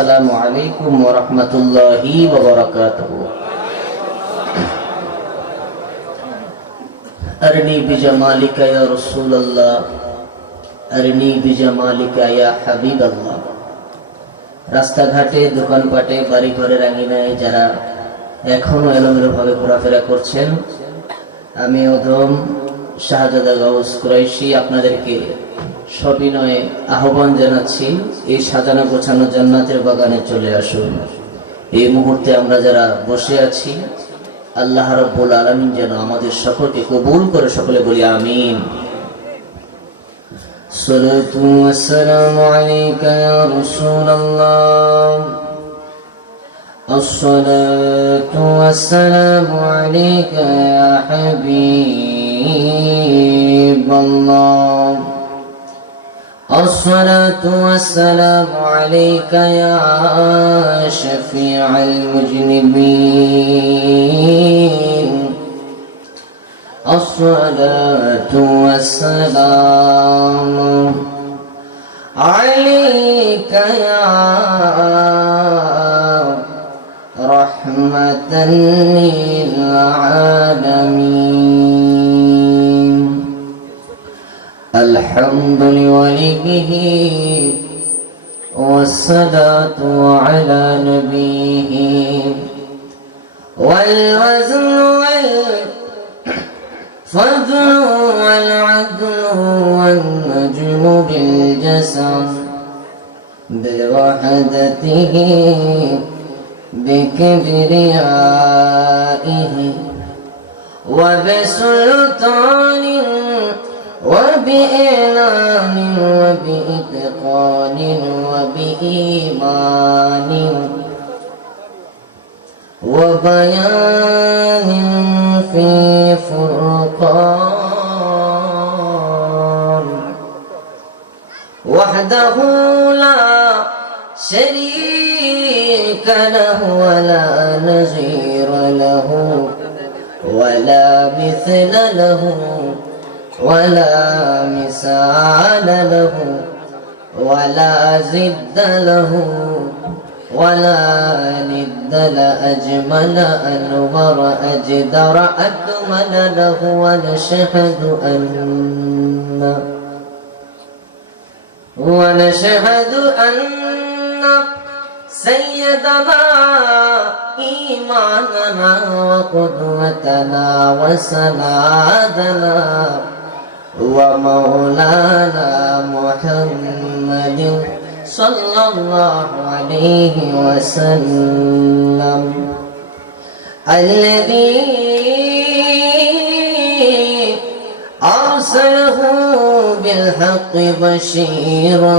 আসসালামু আলাইকুম ওয়া রাহমাতুল্লাহি ওয়া বারাকাতুহু। আরনি বিজামালিকা ইয়া রাসূলুল্লাহ, আরনি বিজামালিকা ইয়া হাবিবাল্লাহ। রাস্তাঘাটে, দোকানপাটে, বাড়ি ঘরের আঙিনায় যারা এখনো এলোমেলো ভাবে ঘোরাফেরা করছেন, আমি অধম শাহজাদা গাউস কুরাইশি আপনাদেরকে সবিনয়ে আহ্বান জানাচ্ছি, এই সাজানো গোছানো জান্নাতের বাগানে চলে আসুন। এই মুহূর্তে আমরা যারা বসে আছি, আল্লাহ রাব্বুল আলামিন যেন আমাদের সকলকে কবুল করে, সকলে বলি আমিন। সালাতু ওয়াসসালামু আলাইকা ইয়া রাসূলুল্লাহ, আসসালাতু ওয়াসসালামু আলাইকা ইয়া হাবিবাল্লাহ, الصلاة والسلام عليك يا شفيع المجرمين، الصلاة والسلام عليك يا رحمة للعالمين، الحمد لوليه والصلاة على نبيه، والوزن والفضل والعدل والنجم بالجسم بوحدته بكبريائه وبسلطان وبإعلان وبإتقان وبإيمان وبيان في فرقان، وحده لا شريك له ولا نظير له ولا مثل له ولا مثال له ولا ضد له ولا ند لأجمل أنور أجدر أكمل له، ونشهد أن سيدنا إيماننا وقدوتنا وسنادنا ومولانا محمد صلى الله عليه وسلم، الذي أرسله بالحق بشيرا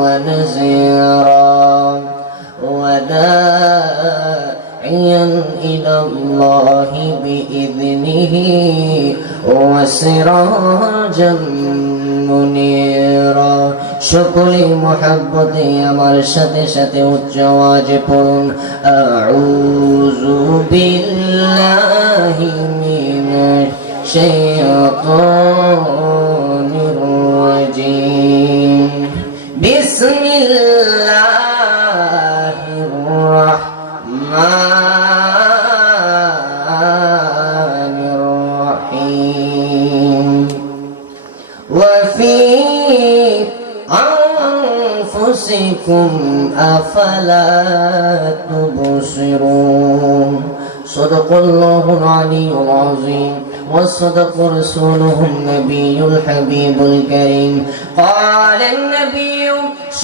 ونذيرا وداعيا إلى الله بإذنه وسراجا منيرا। সকলে মহব্বতে আমার সাথে সাথে উচ্চ আওয়াজে পড়ুন, আউযু বিল্লাহি মিনাশ শাইতানির রাজীম, বিসমিল্লাহির রাহমানির রাহিম। وفي أنفسكم أفلا تبصرون، صدق الله العلي العظيم وصدق رسوله النبي الحبيب الكريم، قال النبي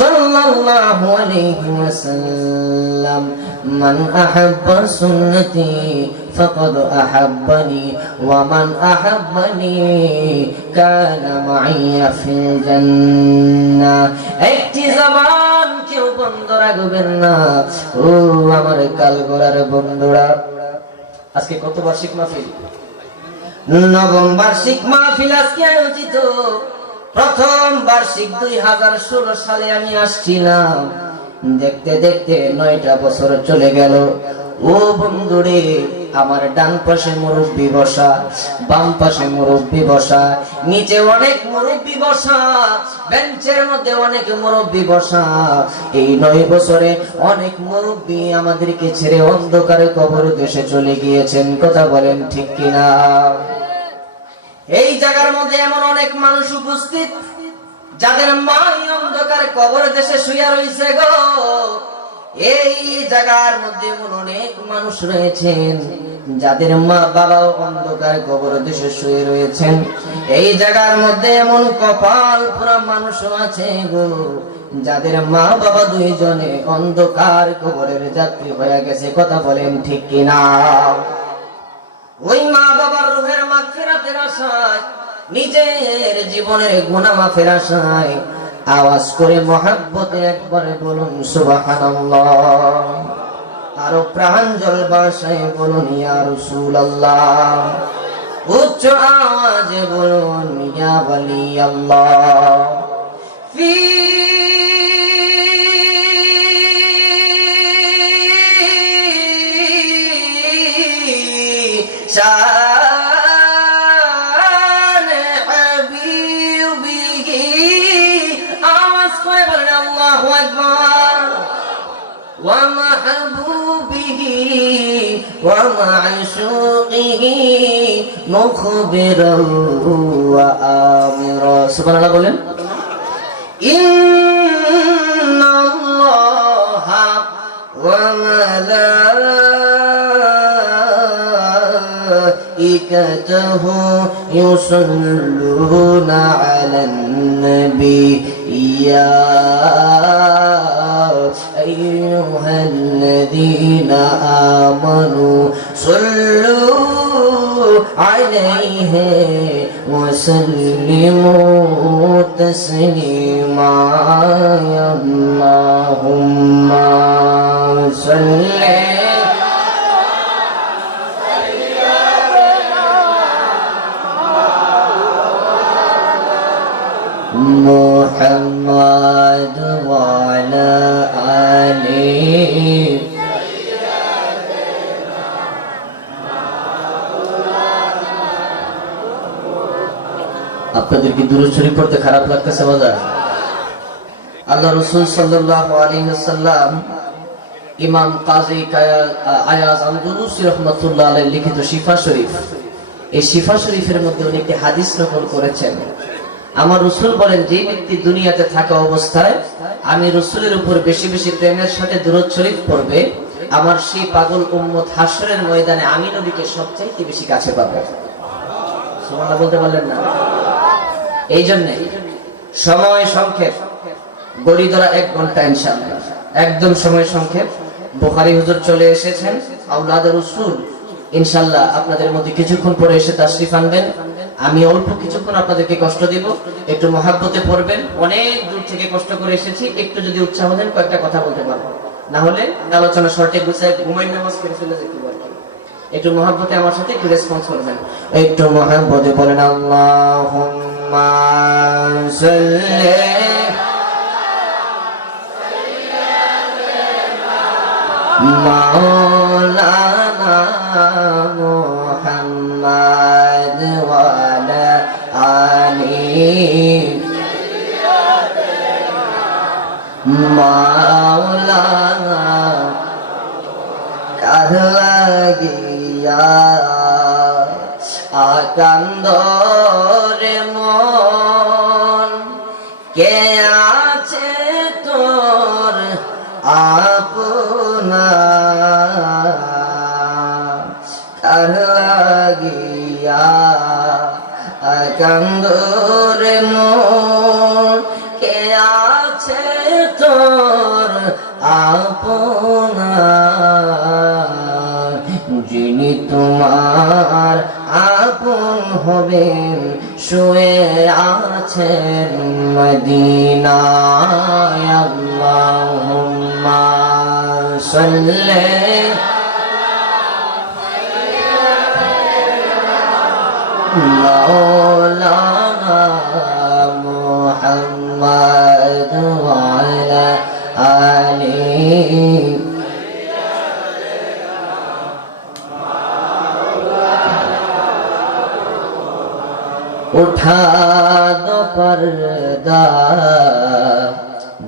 صلى الله عليه وسلم، من أحب سنتي فقد أحبني ومن أحبني كان معي في الجنة। একটি জবান কেউ বন্ধ রাখবেন না। ও আমার কালগোলার বন্ধুরা, আজকে কত বার্ষিক মাহফিল? নবম বার্ষিক মাহফিল আজকে আয়োজিত। প্রথম বার্ষিক 2016 সালে আমি আসছিলাম। দেখতে দেখতে 9টা বছর চলে গেল। ও বন্ধুরে, আমার ডান পাশে মুরব্বী বসা, বাম পাশে মুরব্বী বসা, নিচে অনেক মুরব্বী বসা, বেঞ্চের মধ্যে অনেক মুরব্বী বসা। এই 9 বছরে অনেক মুরব্বী আমাদেরকে ছেড়ে অন্ধকারে কবর দেশে চলে গিয়েছেন। কথা বলেন ঠিক কিনা? এই জায়গার মধ্যে এমন অনেক মানুষ উপস্থিত যাদের মা অন্ধকার কবর দেশে শুয়ে রয়েছে গো। এই জায়গার মধ্যে এমন অনেক মানুষ রয়েছেন যাদের মা বাবাও অন্ধকার কবর দেশে শুয়ে রয়েছেন। এই জায়গার মধ্যে এমন কপাল পুরা মানুষও আছে গো যাদের মা বাবা দুইজনে অন্ধকার কবরের যাত্রী হয়ে গেছে। কথা বলেন ঠিক কিনা? ওই মা বাবার রূহের মাগফিরাতের আশায়, নিজের জীবনের গুনাহ মাফের আশায় আওয়াজ করে মহব্বতে একবার বলুন সুবহানাল্লাহ। আরো প্রাঞ্জল ভাষায় বলুন ইয়া রাসূলুল্লাহ। উচ্চ আওয়াজে বলুন ইয়া ওয়ালি আল্লাহ। ফি শান হাবিবিহি, আওয়াজ করে বলেন আল্লাহু আকবার। ওয়া মাহবুবিহি ওয়া মা'শুকিহি মুখবিরান ওয়া আমিরা। সুবহানাল্লাহ বলেন। ইন্নাল্লাহা ওয়া মালাইকাতাহু ইউসাল্লুনা আলান নবী ইয়া আইয়ুহাল্লাযীনা আমানু সাল্লু আলাইহি ওয়া সাল্লিমু তাসলিমা। আল্লাহুম্মা সাল্লি মুহাম্মাদ ওয়া আলা আলিহি। আপনাদের কি দুরূদ শরীফ পড়তে খারাপ লাগতেছে বাজার? আল্লাহ রাসূল সাল্লাল্লাহু আলাইহি ওয়াসাল্লাম ইমাম কাজী আয়াজ আল-আনদালুসী রাহমাতুল্লাহ আলাইহি লিখিত শিফা শরীফ, এই শিফা শরীফের মধ্যে উনি একটি হাদিস নকল করেছেন। আমার রাসূল বলেন, যে ব্যক্তি দুনিয়াতে থাকা অবস্থায় আমি রাসূলের উপর বেশি বেশি প্রেমের সাথে দুরূদ শরীফ পড়বে, আমার সেই পাগল উম্মত হাসরের ময়দানে আমি নবীকে সবচেয়ে বেশি কাছে পাবে। সুবহানাল্লাহ বলতে পারলেন না? এই জন্য সময় সংক্ষেপ, গড়ি ধরা 1 ঘন্টা ইনশাআল্লাহ, একদম সময় সংক্ষেপ। বুখারী হুজুর চলে এসেছেন, আওলাদ রাসূল ইনশাআল্লাহ আপনাদের মধ্যে কিছুক্ষণ পরে এসে তাশরিফ আনবেন। আমি অল্প কিছুক্ষণ আপনাদেরকে কষ্ট দিব, একটু মহাব্বতে পড়বেন। অনেক দূর থেকে কষ্ট করে এসেছি, একটু যদি উৎসাহ দেন কয়েকটা কথা বলতে পারবো, না হলে আলোচনা শর্টে গুছায় ঘুমাই নামাজ করে চলে যেতে পারবো। একটু মহাব্বতে আমার সাথে একটু রেসপন্স করবেন, একটু মহাব্বতে বলেন আল্লাহুম্মা সাল্লি মাওলানা মুহাম্মাদ ওয়া আলা আলিহি মাওলানা। কার লাগিয়া আকান্দরে মন, কে আছে তোর আপনা, কার লাগিয়া আকান্দরে মন, কে আছে তোর আপনা। যিনি তোমার আপন হবেন শুয়ে আছেন মদিনায়। আল্লাহুম্মা সাল্লি মাওলানা মুহাম্মাদ ওয়া আলা আলিহি उठा दो पर्दा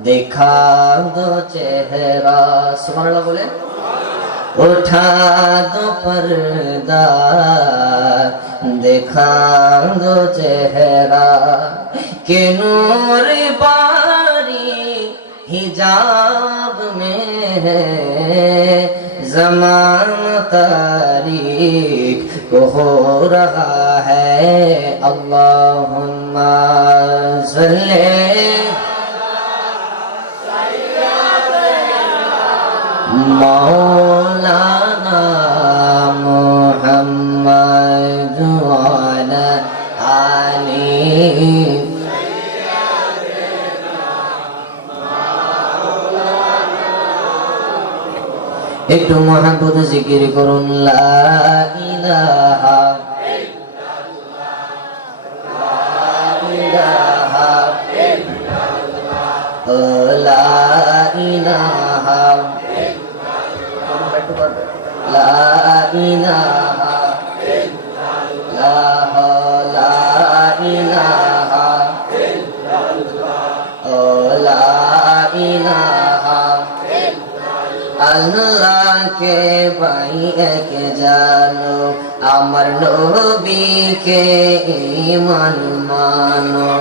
दिखा दो चेहरा सुभान अल्लाह बोले उठा दो पर्दा दिखा दो चेहरा के नूर बारी हिजाब में है ज़मान तारीक हो रहा है अल्लाहुम्मा सल्ली मौलाना मुहम्मद वाला आली একটু মহব্বত জিকির করুন লা ইলাহা লা ইলাহা লা ইলাহা লা ইলাহা লা ইলাহা আল্লাহ কে ভাই এক জানো আমার নবীকে ঈমান মানো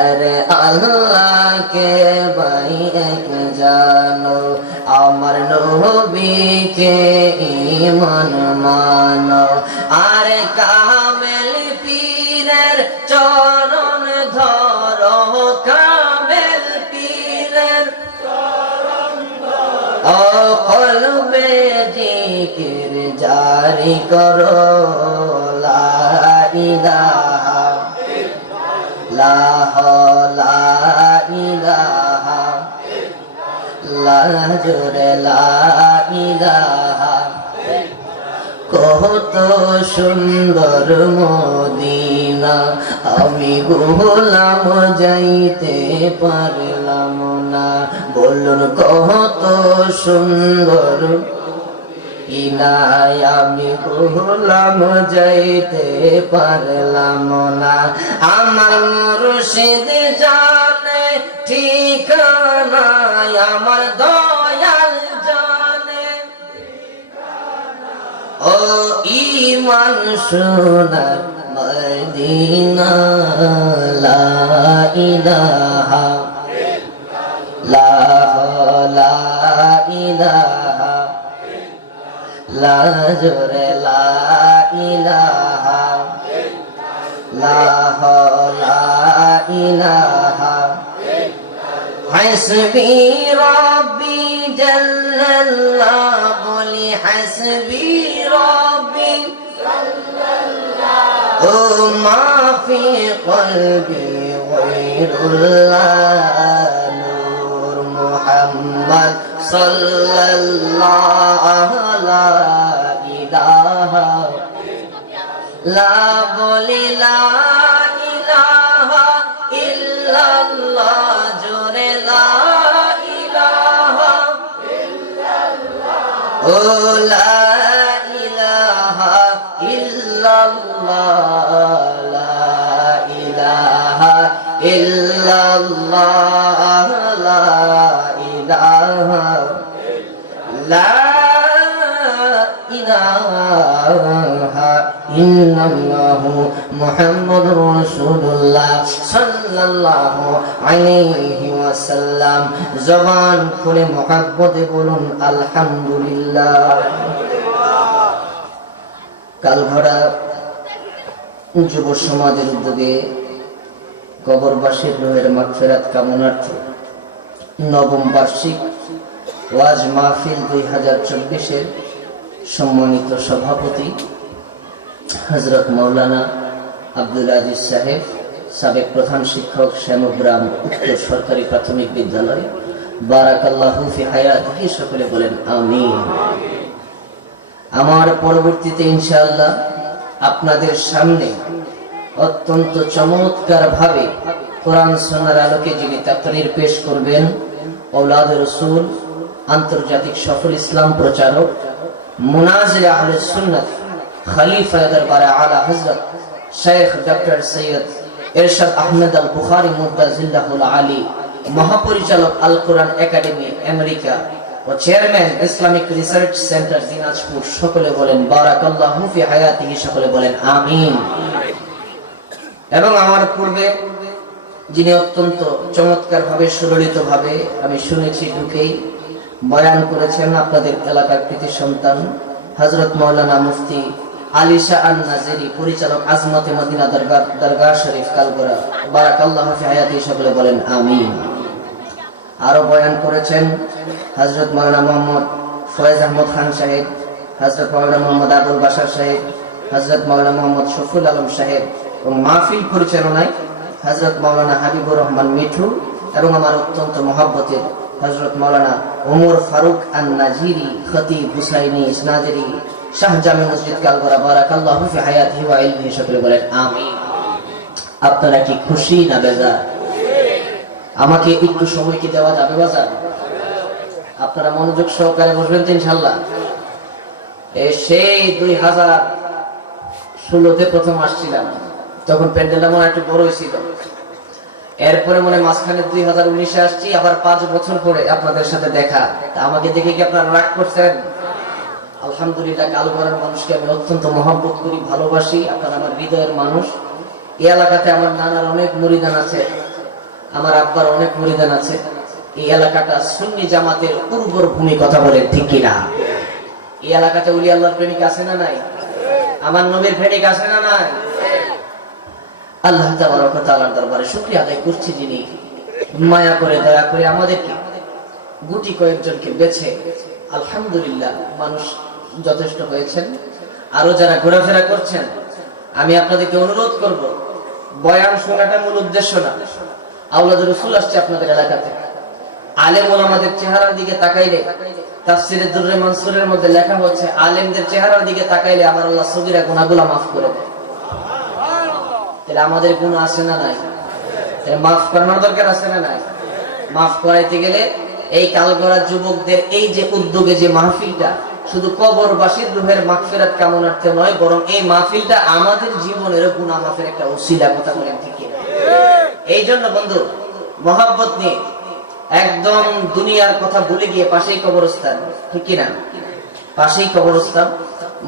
আরে আল্লাহ কে ভাই এক জানো আমার নবীকে ঈমান মানো আরে কামেল পীরের চরণ ধরো কামেল পীরের ও কলবে জিকির জারি করো লা ইলাহা লা ইলাহা লা জোরে লা ইলাহা কত সুন্দর মদিনা আমি গোলাম যাইতে পারলাম না বলুন কত সুন্দর ইনায় আমি গোলাম যাইতে পারলাম না আমার মুর্শিদ জানে ঠিকানা আমার দয়াল জানে ও ঈমান সোনার মদিনা লা ইলাহা লা ইলাহা লা জোরে লা ইলাহা লা ইলাহা হাসবি রব্বি জাল্লাল্লাহ বলি হাসবি রব্বি জাল্লাল্লাহ ও মা ফি কলবি গায়রুল্লাহ নূর মুহাম্মদ সাল্লাল্লাহু লা ইলাহা লা বলি লা ইলাহা ইল্লাল্লাহ জোরে লা ইলাহা ইল্লাল্লাহ ও লা ইলাহা ইল্লাল্লাহ লা ইলাহা ইল্লাল্লাহ লা ইলাহা লা ইলাহা ইল্লাল্লাহু মুহাম্মাদুর রাসূলুল্লাহ সাল্লাল্লাহু আলাইহি ওয়াসাল্লাম জবান খুলে মুহাব্বতে বলুন আলহামদুলিল্লাহ। কালভরা যুব সমাজের উদ্যোগে কবরবাসীর রুহের মাগফিরাত কামনার্থে নবম বার্ষিক ওয়াজ মাহফিল 2024-এর সম্মানিত সভাপতি হযরত মাওলানা আব্দুল আজিজ সাহেব, সাবেক প্রধান শিক্ষক, শ্যামগ্রাম উত্তর সরকারি প্রাথমিক বিদ্যালয়, বারাকাল্লাহু ফি হায়াতিহি, সকলে বলেন আমিন। আমার পরবর্তীতে ইনশাআল্লাহ আপনাদের সামনে অত্যন্ত চমৎকার ভাবে কোরআন সুন্নাহর আলোকে যিনি তাকরীর পেশ করবেন, আওলাদে রাসূল, আন্তর্জাতিক সফল ইসলাম প্রচারক, মুনাজির আহলে সুন্নাত, খলিফা দরবারে আলা হযরত শেখ ডক্টর সৈয়দ এরশাদ আহমেদ আল বুখারী মুদ্দাজিল্লাহুল আলী, মহাপরিচালক আল কোরআন একাডেমি আমেরিকা ও chairman Islamic research centre Dinajpur, সকলে বলেন বারাকাল্লাহু ফি হায়াতিহি, সকলে বলেন আমিন। এবং আমার পূর্বে যিনি অত্যন্ত চমৎকার ভাবে সুললিত ভাবে আমি শুনেছি ঢুকেই বয়ান করেছেন আপনাদের এলাকার কৃতি সন্তান হযরত মাওলানা মুফতি আলী শাহ আন-নাজেরি, পরিচালক আজমতে মদিনা দরগাহ শরীফ কালগড়া, বারাকাল্লাহু ফি হায়াতিহি, সকলে বলেন আমিন। আরো বয়ান করেছেন হযরত মাওলানা মোহাম্মদ ফয়েজ আহমদ খান সাহেব, হযরত মাওলানা মোহাম্মদ আবুল বাশার সাহেব, হযরত মাওলানা মোহাম্মদ শফিউল আলম সাহেব এবং মাহফিল পরিচালনায় হযরত মাওলানা হাবিবুর রহমান মিঠু এবং আমার অত্যন্ত মহব্বতের হযরত মাওলানা ওমর ফারুক আন-নাজিরি, খতিব হুসাইনি নাজিরি, শাহ জামে মসজিদ কালগড়া, বারাকাল্লাহু ফি হায়াতিহি ওয়া ইলমিহি, সকলে বলেন আমিন। আপনারা কি খুশি না বেজার? আমাকে একটু সময় কি দেওয়া যাবে বাজার? আপনারা মনোযোগ সহকারে বসবেন তো ইনশাআল্লাহ। সেই 2016-তে প্রথম আসছিলাম, তখন প্যান্ডেলটা মনে একটু বড় হয়েছিল। এরপরে মনে মাঝখানে 2019-এ আসছি, আবার 5 বছর পরে আপনাদের সাথে দেখা। আমাকে দেখে কি আপনারা রাগ করছেন? আলহামদুলিল্লাহ, কালগড়ার মানুষকে আমি অত্যন্ত মহব্বত করি, ভালোবাসি। আপনারা আমার হৃদয়ের মানুষ। এই এলাকাতে আমার নানার অনেক মুরিদান আছে, আমার আব্বার অনেক মুরিদান আছে। এই এলাকাটা সুন্নি জামাতের উর্বর ভূমি, কথা বলেন ঠিক কিনা? এই এলাকাতে ওলি আল্লাহর প্রেমিক আছে না নাই? আমার নবীর প্রেমিক আছে না নাই? আল্লাহ তাবারক ওয়া তাআলার দরবারে শুকরিয়া আদায় করছি, যিনি মায়া করে দয়া করে আমাদেরকে গুটি কয়েকজনকে বেছে আলহামদুলিল্লাহ মানুষ যথেষ্ট হয়েছেন। আরো যারা ঘোরাফেরা করছেন, আমি আপনাদেরকে অনুরোধ করব, বয়ান শোনাটা মূল উদ্দেশ্য না। আওলাদুর রাসূল আসছে আপনাদের এলাকাতে, আলেম ওলামাদের চেহারার দিকে তাকাইলে, তাফসীরে দুররে মানসুরের মধ্যে লেখা হচ্ছে আলেমদের চেহারার দিকে তাকাইলে আমার আল্লাহ সগীরা গুনাহগুলো মাফ করে দেয়। তাহলে আমাদের গুনাহ আছে না নাই? তাহলে মাফ করানোর দরকার আছে না নাই? মাফ করাইতে গেলে এই কালগড়া যুবকদের এই যে উদ্যোগে যে মাহফিলটা, শুধু কবরবাসীর রূহের মাগফিরাত কামনার্থে নয়, বরং এই মাহফিলটা আমাদের জীবনের গুনাহ মাফের একটা ওসিলা, কথা বলেন ঠিক কিনা? এই জন্য বন্ধু মহব্বত নিয়ে একদম দুনিয়ার কথা ভুলে গিয়ে পাশেই কবরস্থান, ঠিক কিনা? পাশেই কবরস্থান,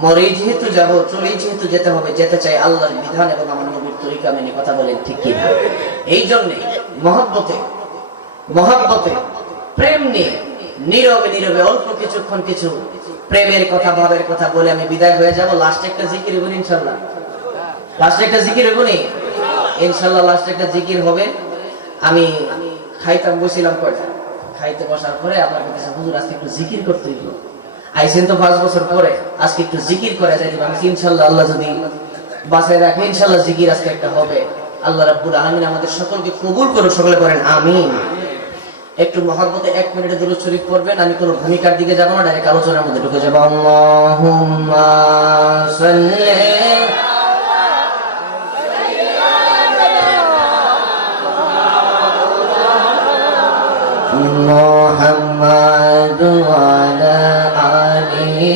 মরে যেহেতু যাব, চলে যেহেতু যেতে হবে, যেতে চাই আল্লাহর বিধান এবং আমার নবীর তরিকা মেনে, কথা বলেন ঠিক কিনা? এই জন্য মহব্বতে প্রেম নিয়ে নীরবে নীরবে অল্প কিছুক্ষণ কিছু প্রেমের কথা, ভাবের কথা বলে আমি বিদায় হয়ে যাব। লাস্টে একটা জিকির বলি ইনশাআল্লাহ, লাস্টে একটা জিকির বলি ইনশাআল্লাহ, লাস্টে একটা জিকির হবে। আমি খাইতাম, বসিলাম কয়টা, খাইতে বসার পরে আমার কাছে হুজুর আজকে একটু জিকির করতে হইল, আইসেন তো 5 বছর পরে, আজকে একটু জিকির করে যাই। আমি ইনশাআল্লাহ আল্লাহ যদি বাঁচায় রাখে ইনশাআল্লাহ জিকির আজকে একটা হবে। আল্লাহ রাব্বুল আলামিন আমাদের সকলকে কবুল করুন, সকলে করেন আমিন। একটু মহব্বতে 1 মিনিটে দুরূদ শরীফ পড়বেন। আমি কোনো ভূমিকার দিকে যাব না, ডাইরেক্ট আলোচনার মধ্যে ঢুকে যাব। আল্লাহুম্মা সাল্লি মুহাম্মাদ ওয়া আলা আলিহি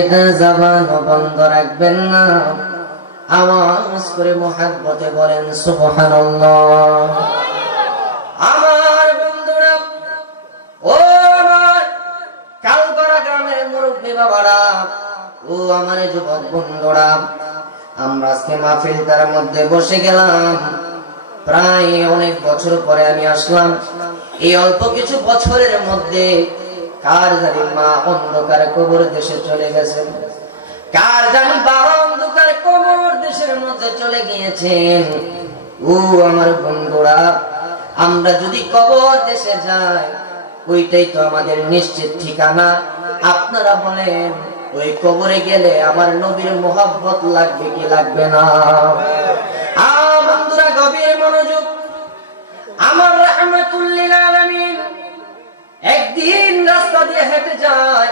একটা জবান বন্ধ রাখবেন না, আওয়াজ করে মুহাব্বতে বলেন সুবহানাল্লাহ। আমার বন্ধুরা, ও আমার কালগড়া গ্রামের মুরব্বী বাবারা, ও আমার যুবক বন্ধুরা, আমরা আজকে মাহফিলটার মধ্যে বসে গেলাম। প্রায় অনেক বছর পরে আমি আসলাম। এই অল্প কিছু বছরের মধ্যে কার জানি মা অন্ধকার কবর দেশে চলে গেছেন, কার জানি বাবা অন্ধকার কবর দেশের মধ্যে চলে গিয়েছেন। ও আমার বন্ধুরা, আমরা যদি কবর দেশে যাই, ওইটাই তো আমাদের নিশ্চিত ঠিকানা। আপনারা বলেন, ওই কবরে গেলে আমার নবীর মোহাব্বত লাগবে কি লাগবে না? বন্ধুরা গভীর মনোযোগ। আমার রাহমাতুল লিল আলামিন একদিন রাস্তা দিয়ে হেঁটে যায়,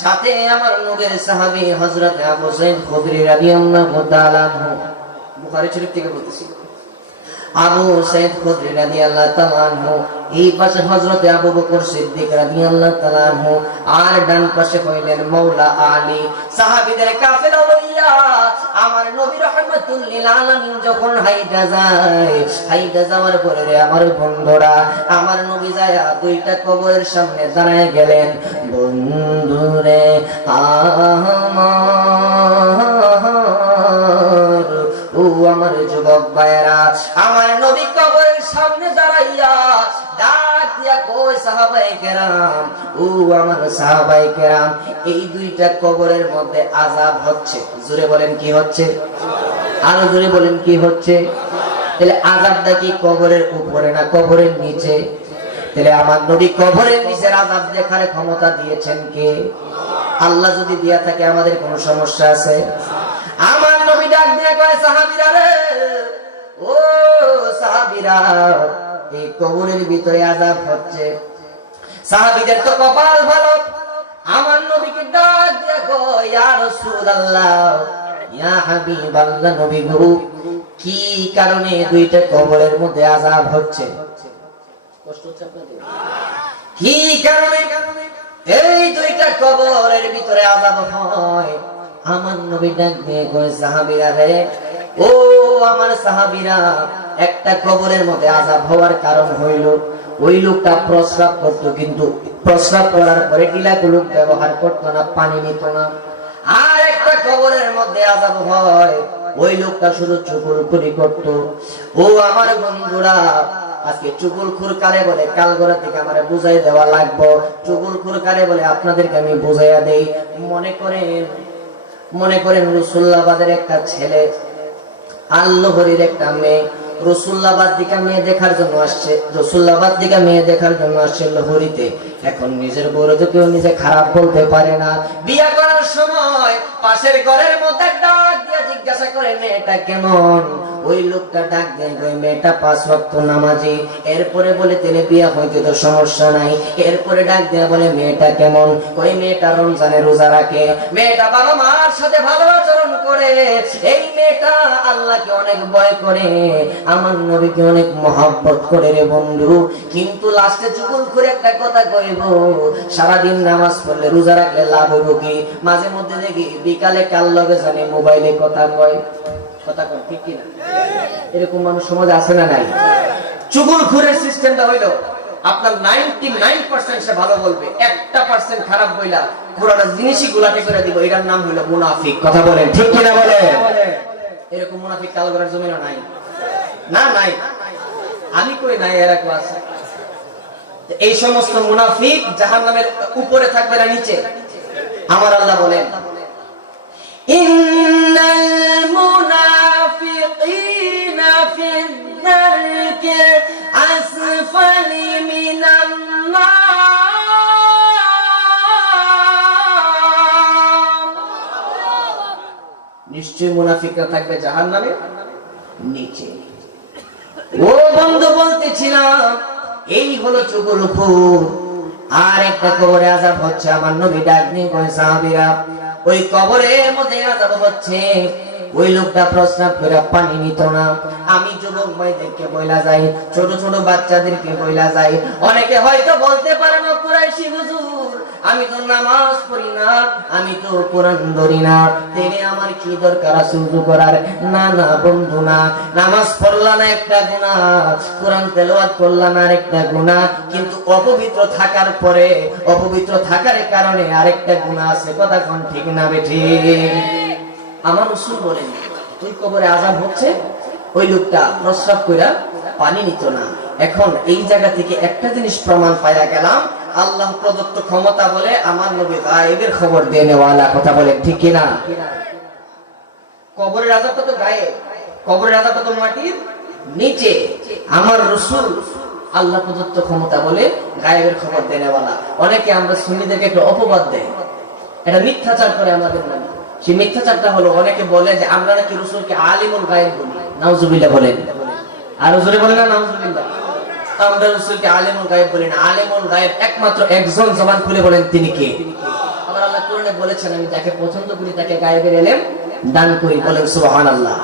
সাথে আমার নবীর সাহাবী হযরত আবু সাঈদ খুদরি রাদিয়াল্লাহু তাআলা আনহু, বুখারী শরীফ থেকে বলতেছি। আবু সাইদ খুদরি রাদিয়াল্লাহু তাআলা আনহু, এই পাশে হযরতে আবু বকর সিদ্দিক রাদিয়াল্লাহু তাআলা আনহু, আর ডান পাশে হইলেন মাওলা আলী। সাহাবীদের কাফেলা লইয়া আমার নবী রাহমাতুল লিল আলামিন যখন হাইটা যায়, হাইটা যাওয়ার পরে রে আমার বন্ধুরা, আমার নবী যায় দুইটা কবরের সামনে দাঁড়ায় গেলেন। বন্ধুরে আমার, ও আমার যুবক ভাইরা, আমার নবী কবরের সামনে দাঁড়াইয়া ডাক দিয়া কই সাহাবায়ে কেরাম, ও আমার সাহাবায়ে কেরাম, এই দুইটা কবরের মধ্যে আযাব হচ্ছে। জোরে বলেন কি হচ্ছে? আরো জোরে বলেন কি হচ্ছে? তাহলে আযাবটা কি কবরের উপরে না কবরের নিচে? তাহলে আমার নবী কবরের নিচের আযাব দেখার ক্ষমতা দিয়েছেন কে? আল্লাহ যদি দিয়া থাকে আমাদের কোনো সমস্যা আছে? আমার নবী ডাক দিয়ে কয় সাহাবীরা রে, ও সাহাবীরা, এই কবরের ভিতরে আযাব হচ্ছে। সাহাবীদের তো কপাল ভালো, আমার নবীকে ডাক দিয়ে কয় ইয়া রাসূলুল্লাহ, ইয়া হাবিবাল্লাহ, নবী গো, কি কারণে দুইটা কবরের মধ্যে আযাব হচ্ছে? কষ্ট হচ্ছে আপনাদের? কি কারণে এই দুইটা কবরের ভিতরে আযাব হয়? আমার নবী ডাক দিয়ে কয় সাহাবীরা রে, ও আমার সাহাবীরা, একটা কবরের মধ্যে আযাব হওয়ার কারণ হইল ওই লোকটা প্রস্রাব করতো, কিন্তু প্রস্রাব করার পরে টিলাকুলুক ব্যবহার করতো না, পানি নিত না। আর একটা কবরের মধ্যে আযাব হয়, ওই লোকটা শুধু চুগলখুরি করতো। ও আমার বন্ধুরা, আজকে চুগলখুর কারে বলে কালগড়া থেকে আমার বুঝাই দেওয়া লাগবে। চুগলখুর কারে বলে আপনাদেরকে আমি বুঝাইয়া দেই। মনে করেন রসুল্লাবাদের একটা ছেলে, আল্লাহরির একটা মেয়ে, রসুল্লাবাদ দিকে মেয়ে দেখার জন্য আসছে, রসুল্লাবাদ দিকে মেয়ে দেখার জন্য আসছে লহরিতে। এখন নিজের বউরে তো কেউ নিজে খারাপ বলতে পারে না। বিয়া করার সময় পাশের ঘরের মধ্যে ডাক দিয়ে জিজ্ঞাসা করে মেয়েটা কেমন? ওই লোকটা ডাক দেয় ওই মেয়েটা 5 ওয়াক্ত নামাজি। এরপরে বলে তেলে বিয়া হইতে তো সমস্যা নাই। এরপরে ডাক দেয়া বলে মেয়েটা কেমন? ওই মেয়েটা রমজানে রোজা রাখে, মেয়েটা বাবা মার সাথে ভালো আচরণ করে, এই মেয়েটা আল্লাহকে অনেক ভয় করে, আমার নবীকে অনেক মহব্বত করে রে বন্ধু। কিন্তু লাস্টে চুগল করে একটা কথা কইব, সারাদিন নামাজ পড়লে রোজা রাখলে লাভ হইব কি? মাঝে মধ্যে দেখি বিকালে কাল লগে জানি মোবাইলে কথা কয়, কথা কয়, ঠিক কিনা? এরকম মানুষ সমাজে আছে না নাই? চুগলখুরের সিস্টেমটা হইলো আপনার 99% সে ভালো বলবে, 1% খারাপ বইলা পুরোটা জিনিসই গোলাটে করে দিব। এটার নাম হইলো মুনাফিক। কথা বলেন ঠিক কিনা? বলে এরকম মুনাফিক কালগড়ার জমিনে নাই? না, নাই। আমি কই নাই, এরকম আছে। এই সমস্ত মুনাফিক জাহান্নামের উপরে থাকবে না নিচে? আমার আল্লাহ বলেন ইন্নাল মুনাফিকিনা ফিদ দারকি আসফালি মিনান নার। নিশ্চয় মুনাফিকরা থাকবে জাহান্নামের নিচে। ও বন্ধু, বলতেছিলাম এই হলো চুগলখুর। আর একটা কবরে আযাব হচ্ছে। আমার নবী ডাক দিয়ে কয় সাহাবীরা, ওই কবরের মধ্যে আযাব হচ্ছে, ওই লোকটা প্রস্রাব করে পানি নিত না। আমি যুবক ভাইদেরকে বইলা যাই, ছোট ছোট বাচ্চাদেরকে বইলা যাই, অনেকে হয়তো বলতে পারে না কুরাইশি হুজুর, আমি তো নামাজ পড়ি না, আমি তো কোরআন ধরি না, তাইলে আমার কি দরকার সুজু করার? না না বন্ধু, না। নামাজ পড়লা না একটা গুনাহ, কোরআন তেলাওয়াত করলা না আরেকটা গুনাহ, কিন্তু অপবিত্র থাকার পরে, অপবিত্র থাকার কারণে আরেকটা গুনাহ আছে। কথা কোন ঠিক না বেঠিক? আমার রাসূল বলেন ওই কবরে আযাব হচ্ছে, ওই লোকটা প্রস্রাব কইরা পানি নিত না। এখন এই জায়গা থেকে একটা জিনিস প্রমাণ পাইয়া গেলাম, আল্লাহ প্রদত্ত ক্ষমতা বলে আমার নবী গায়েবের খবর দিয়ে নেওয়ালা। কথা বলে ঠিক কিনা? কবরের আযাবটা তো গায়েব, কবরের আযাবটা তো মাটির নিচে। আমার রাসূল আল্লাহ প্রদত্ত ক্ষমতা বলে গায়েবের খবর দিয়ে নেওয়ালা। অনেকে আমরা সুন্নিদেরকে একটু অপবাদ দেয়, এটা মিথ্যাচার করে আমাদের নামে। সেই মিথ্যাচারটা হলো অনেকে বলে যে আমরা নাকি রাসূলকে আলিমুল গায়েব বলি। নাউজুবিল্লাহ বলেন, আর জোরে বলেন না নাউজুবিল্লাহ। আমরা রাসূলকে আলিমুল গায়েব বলি না। আলিমুল গায়েব একমাত্র একজন, জবান খুলে বলেন তিনি কে? আবার আল্লাহ কোরআনে বলেছেন আমি যাকে পছন্দ করি তাকে গায়েবের ইলম দান করি। বলেন সুবহানাল্লাহ।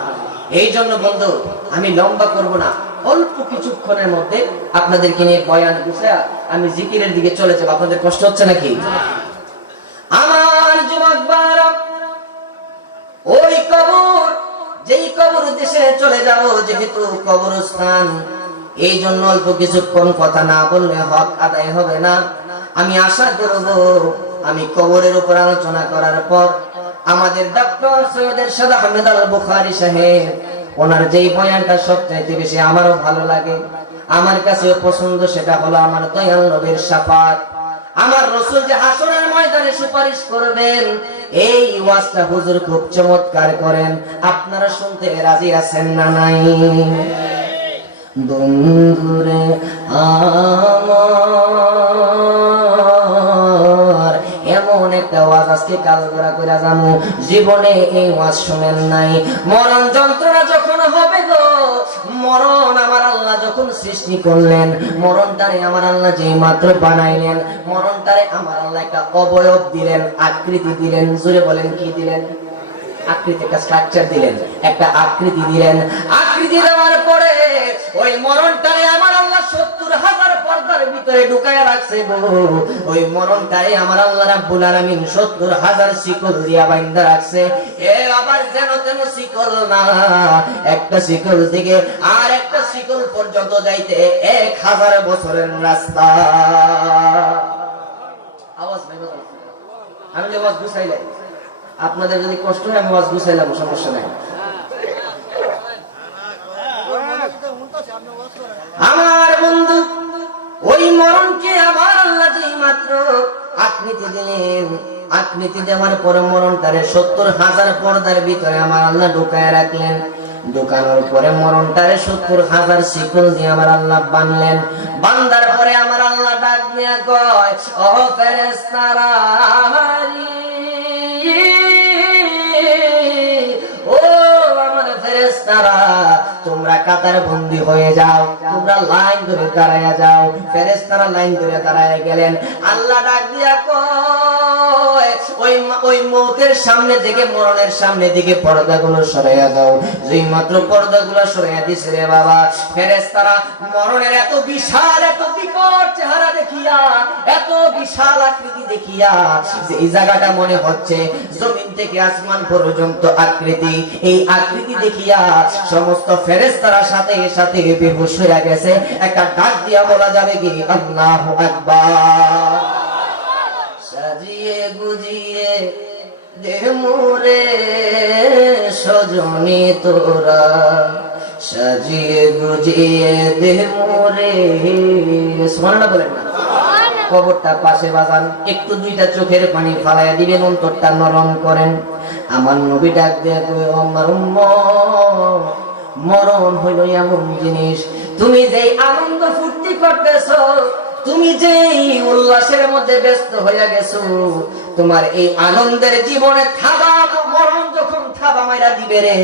এই জন্য বন্ধু, আমি লম্বা করব না, অল্প কিছুক্ষণের মধ্যে আপনাদেরকে নিয়ে বয়ান গুছায়া আমি জিকিরের দিকে চলে যাব। আপনাদের কষ্ট হচ্ছে নাকি? আমার যুবক ভাইরা, ওই কবর, যেই কবর দেশে চলে যাব, যেহেতু কবরস্থান, এই জন্য অল্প কিছুক্ষণ কথা না বললে হক আদায় হবে না। আমি আশা করব আমি কবরের উপর আলোচনা করার পর আমাদের ডক্টর সৈয়দ এরশাদ আহমেদ আল বুখারী সাহেব, ওনার যেই বয়ানটা সবচাইতে বেশি আমারও ভালো লাগে, আমার কাছেও পছন্দ, সেটা হলো আমার দয়াল নবীর শাফাত। আমার রাসূল যে হাসরের ময়দানে সুপারিশ করবেন, এই ওয়াজটা হুজুর খুব চমৎকার করেন। আপনারা শুনতে রাজি আছেন না নাই? বন্ধুরে আমার, এমন একটা ওয়াজ আজকে কাল করা করে যাবো, জীবনে এই ওয়াজ শুনেন নাই। মরণ যন্ত্রণা যখন হবে গো, মরণ আমার আল্লাহ যখন সৃষ্টি করলেন, মরণটারে আমার আল্লাহ যেই মাত্র বানাইলেন, মরণটারে আমার আল্লাহ একটা অবয়ব দিলেন, আকৃতি দিলেন। জোরে বলেন কি দিলেন? আকৃতি, একটা স্ট্রাকচার দিলেন, একটা আকৃতি দিলেন। আকৃতি দেওয়ার পরে ওই মরণটারে আমার আল্লাহ ৭০,০০০ পর্দার ভিতরে ঢুকায়া রাখছে গো। ওই মরণটারে আমার আল্লাহ রাব্বুল আলামিন ৭০,০০০ শিকল দিয়া বাইন্ধা রাখছে। এ আবার যেন তেন শিকল না, একটা শিকল থেকে আর একটা শিকল পর্যন্ত যাইতে ১,০০০ বছরের রাস্তা। আওয়াজ নাই, আমি যে আওয়াজ গুছাইলাই, আপনাদের যদি কষ্ট হয় আমি ওয়াজ গুছাইলাম, সমস্যা নাই। আমার বন্ধু, ওই মরণকে আমার আল্লাহ যেই মাত্র আকৃতি দিলেন, আকৃতি দেওয়ার পরে মরণটারে ৭০,০০০ পর্দার ভিতরে আমার আল্লাহ ঢুকায় রাখলেন। ঢুকানোর পরে মরণটারে ৭০,০০০ শিকল দিয়ে আমার আল্লাহ বানলেন। বান্দার পরে আমার আল্লাহ ডাক দিয়া কয়, ও ফেরেশতারা, ও আমার ফেরেশতারা, তোমরা কাতার বন্দী হয়ে যাও, তোমরা লাইন ধরে দাঁড়ায়া যাও। ফেরেশতারা লাইন ধরে দাঁড়ায় গেলেন। আল্লাহ ডাক দিয়া কয়, ওই মৌতের সামনে থেকে, মরণের সামনে দিকে পর্দাগুলো সরাইয়া দাও। যেই মাত্র পর্দাগুলো সরাইয়া দিছে রে বাবা, ফেরেশতারা মরণের এত বিশাল, এত বিকট চেহারা দেখিয়া, এত বিশাল আকৃতি দেখিয়া, যে এই জায়গাটা মনে হচ্ছে জমিন থেকে আসমান পর্যন্ত আকৃতি, এই আকৃতি দেখিয়া সমস্ত ফেরেশতারা সাথে সাথে বেহুশ হয়ে গেছে। একটা ডাক দিয়া বলা যাবে কি, আল্লাহু আকবার। সাজিয়ে গুজিয়ে দেহ মোরে সজনী তোরা, সাজিয়ে গুজিয়ে দেহ মোরে। সুবহানাল্লাহ বলেন না? কবরটা পাশে বাজান, একটু দুইটা চোখের পানি ফালাইয়া দিবেন, অন্তরটা নরম করেন। আমার নবী ডাক দিয়ে কই, আমার উম্মত, মরণ হইল এমন জিনিস, তুমি যেই আনন্দ ফুর্তি করতেছো, তুমি যেই উল্লাসের মধ্যে ব্যস্ত হইয়া গেছো, তোমার এই আনন্দের জীবনে থাবা, মরণ যখন থাবা মাইরা দিবে রে,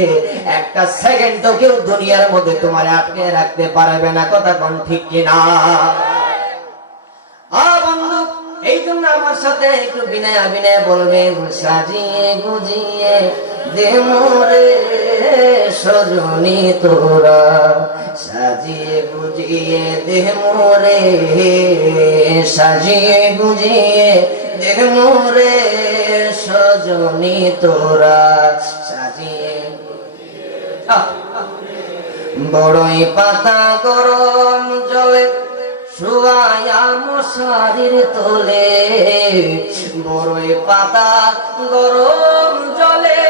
একটা সেকেন্ডও কেউ দুনিয়ার মধ্যে তোমার আটকে রাখতে পারবে না। কথা কোন ঠিক কিনা? বন্ধু, এই জন্য আমার সাথে একটু বিনয় বিনয় বলবেন, সাজিয়ে গুজিয়ে দে মোরে সজনী তোরা, সাজিয়ে গুজিয়ে দে মোরে, সাজিয়ে গুজিয়ে দে মোরে সজনী তোরা, সাজিয়ে। বড়ই পাতা গরম জলে শুয়ায়া মশারির তোলে, বড়ই পাতা গরম জলে,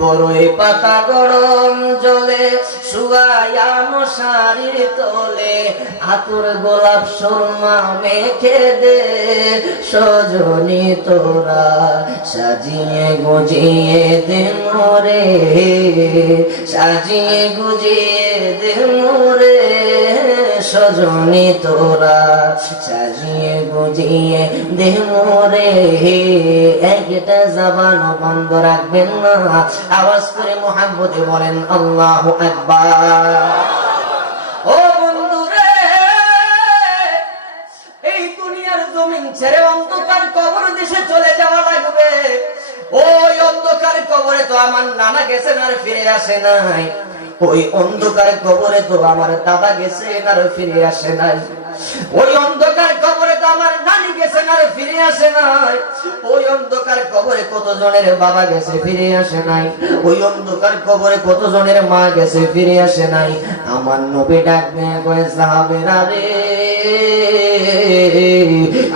বড়ই পাতা গরম জলে শুয়ায়া মশারির তোলে, আতর গোলাপ সুরমা মেখে দে সজনী তোরা, সাজিয়ে গুজিয়ে দে মোরে, সাজিয়ে গুজিয়ে দে মোরে সজনী তোরা, সাজিয়ে গুজিয়ে দে মোরে। একটা জবান বন্ধ রাখবেন না, আওয়াজ করে মুহাব্বতে বলেন আল্লাহু আকবার। ও বন্ধুরে, এই দুনিয়ার জমিন ছেড়ে অন্ধকার কবর দেশে চলে যাওয়া লাগবে। ওই অন্ধকার কবরে তো আমার নানা গেছেন আর ফিরে আসে নাই, ওই অন্ধকার কবরে তো আমার দাদা গেছেন আর ফিরে আসে নাই, ওই অন্ধকার কবরে তো আমার নানি গেছেন আর ফিরে আসে নাই, ওই অন্ধকার কবরে কতজনের বাবা গেছে ফিরে আসে নাই, ওই অন্ধকার কবরে কতজনের মা গেছে ফিরে আসে নাই। আমার নবী ডাক দিয়ে কয় সাহাবেরা রে,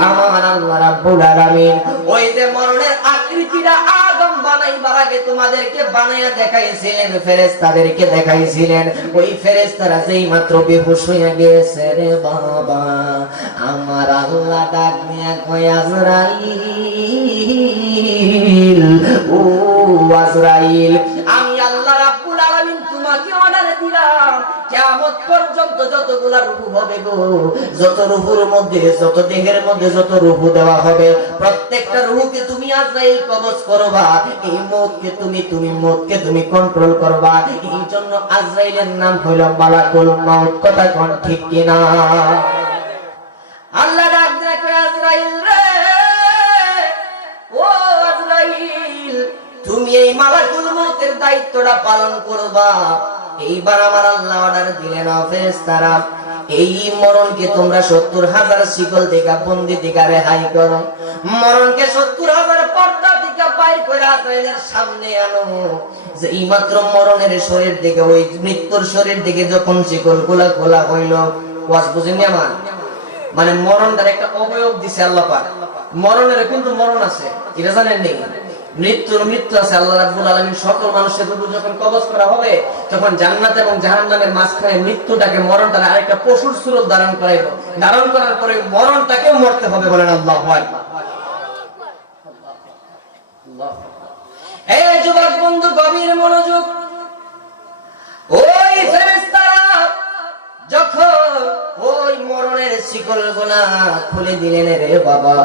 আমার আল্লাহ রাব্বুল আলামিন ওই যে মরণের আকৃতিটা আদম বানাইবার আগে তোমাদেরকে বানাইয়া দেখাইছিলেন, ফেরেশতাদেরকে দেখাইছিলেন, ওই ফেরেশতারা যেই মাত্র বেহুশ হয়ে গেছে রে বাবা, আমার আল্লাহ ডাক দিয়া কয় আজরাইল, ও আজরাইল, আমি আল্লাহ রাব্বুল আলামিন তোমাকে অর্ডার দিলাম কিয়ামত পর্যন্ত যতগুলা রূহ হবে গো, যত রূহের মধ্যে, যত দেহের মধ্যে যত রূহ দেওয়া হবে, প্রত্যেকটা রূহকে তুমি আজরাইল কবজ করবা, এই মউতকে তুমি কন্ট্রোল করবা। এই জন্য আজরাইলের নাম হলো মালাকুল মাউত। কথা কোন ঠিক কিনা? আল্লাহ ডাক দেখে আজরাইল রে, ও আজরাইল, তুমি এই মালাকুল মাউতের দায়িত্বটা পালন করবা। এইবার আমার আল্লাহ অর্ডার দিলেন, ফেরেশতারা এই মরণকে তোমরা 70,000 শিকল থেকে বন্দি থেকে রেহাই করো, মরণকে 70,000 পর্দা থেকে বাইর করে আজরাইলের সামনে আনো। যে এই মাত্র মরণের শরীর থেকে, ওই মৃত্যুর শরীর থেকে যখন শিকল গুলা খোলা হইল, ওয়াজ বুঝেননি আমার, মানে মরণটার একটা অবয়ব দিছে আল্লাহ পাক। মরণের কিন্তু মরণ আছে, এটা জানেন নেই? মৃত্যুর মৃত্যু আছে। আল্লাহ রাব্বুল আলামিন সকল মানুষের রূহ যখন কবজ করা হবে, তখন জান্নাত এবং জাহান্নামের মাঝখানে মৃত্যুটাকে, মরণটাকে আরেকটা পশুর সুরত ধারণ করাইব, ধারণ করার পরে মরণটাকেও মরতে হবে। বলেন আল্লাহু আকবার। এই যুবক বন্ধু গভীর মনোযোগ, ওই ফেরেশতারা যখন ওই মরণের শিকল গুলা খুলে দিলেন রে বাবা,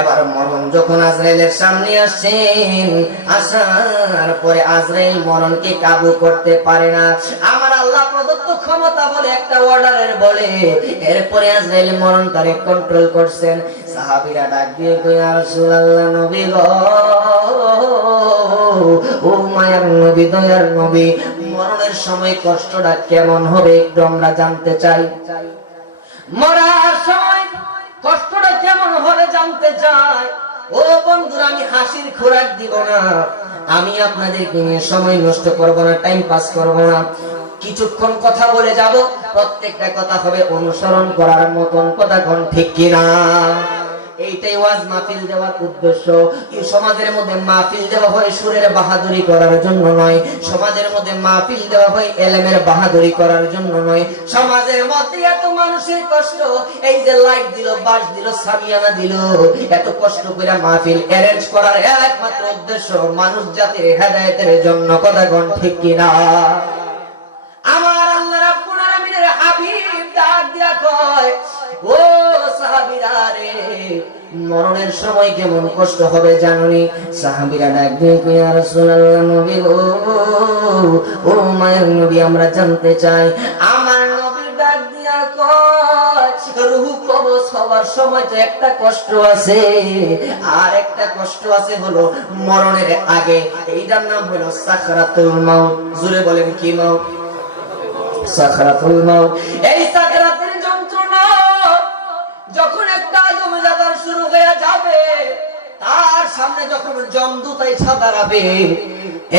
এবার মরণ যখন আজরাইলের সামনে আসেন, আসার পরে আজরাইল মরণকে কাবু করতে পারে না। আমার আল্লাহ প্রদত্ত ক্ষমতা বলে একটা অর্ডারের বলে, এরপরে আজরাইল মরণটারে কন্ট্রোল করছেন। সাহাবীরা ডাক দিয়ে কই, ইয়া রাসূলুল্লাহ, নবী গো, ও মায়ার নবী, দয়ার নবী, মরণের সময় কষ্টটা কেমন হবে একটু আমরা জানতে চাই। মরার সময় কষ্টটা কেমন হবে জানতে চাই। ও বন্ধুরা, আমি হাসির খোরাক দিব না, আমি আপনাদেরকে নিয়ে সময় নষ্ট করব না, টাইম পাস করব না, কিছুক্ষণ কথা বলে যাব, প্রত্যেকটা কথা হবে অনুসরণ করার মতন। কথা কোন ঠিক কিনা? এইটাই ওয়াজ মাহফিল দেওয়ার উদ্দেশ্য। এই সমাজের মধ্যে মাহফিল দেওয়া হয় সুরের বাহাদুরি করার জন্য নয়, সমাজের মধ্যে মাহফিল দেওয়া হয় এলেমের বাহাদুরি করার জন্য নয়। সমাজের মধ্যে এত মানুষের কষ্ট, এই যে লাইট দিল, বাস দিল, সামিয়ানা দিল, এত কষ্ট করে মাহফিল অ্যারেঞ্জ করার একমাত্র উদ্দেশ্য মানুষ জাতির হেদায়েতের জন্য। কথা কোন ঠিক কিনা? আমার আল্লাহ রাব্বুল আলামিনের হাবিব ডাক দিয়া কয়, ও সাহাবীরা রে, মরণের সময় কেমন কষ্ট হবে জানোনি? সাহাবীরা ডাক দিয়ে কয়, ইয়া রাসূলুল্লাহ, নবী গো, ও মায়ের নবী, আমরা জানতে চাই। আমার নবী ডাক দিয়া কয়, রূহ কবজ হওয়ার সময় তো একটা কষ্ট আছে, আর একটা কষ্ট আছে হলো মরণের আগে, এইটার নাম হলো সাকরাতুল মাউত। জোরে বলেন কি মাউত? সাকরাতুল মাউত। এই সাকরাতের যন্ত্রণা যখন একটা জমজাদার শুরু হয়ে যাবে, তার সামনে যখন জমদূতাই দাঁড়াবে,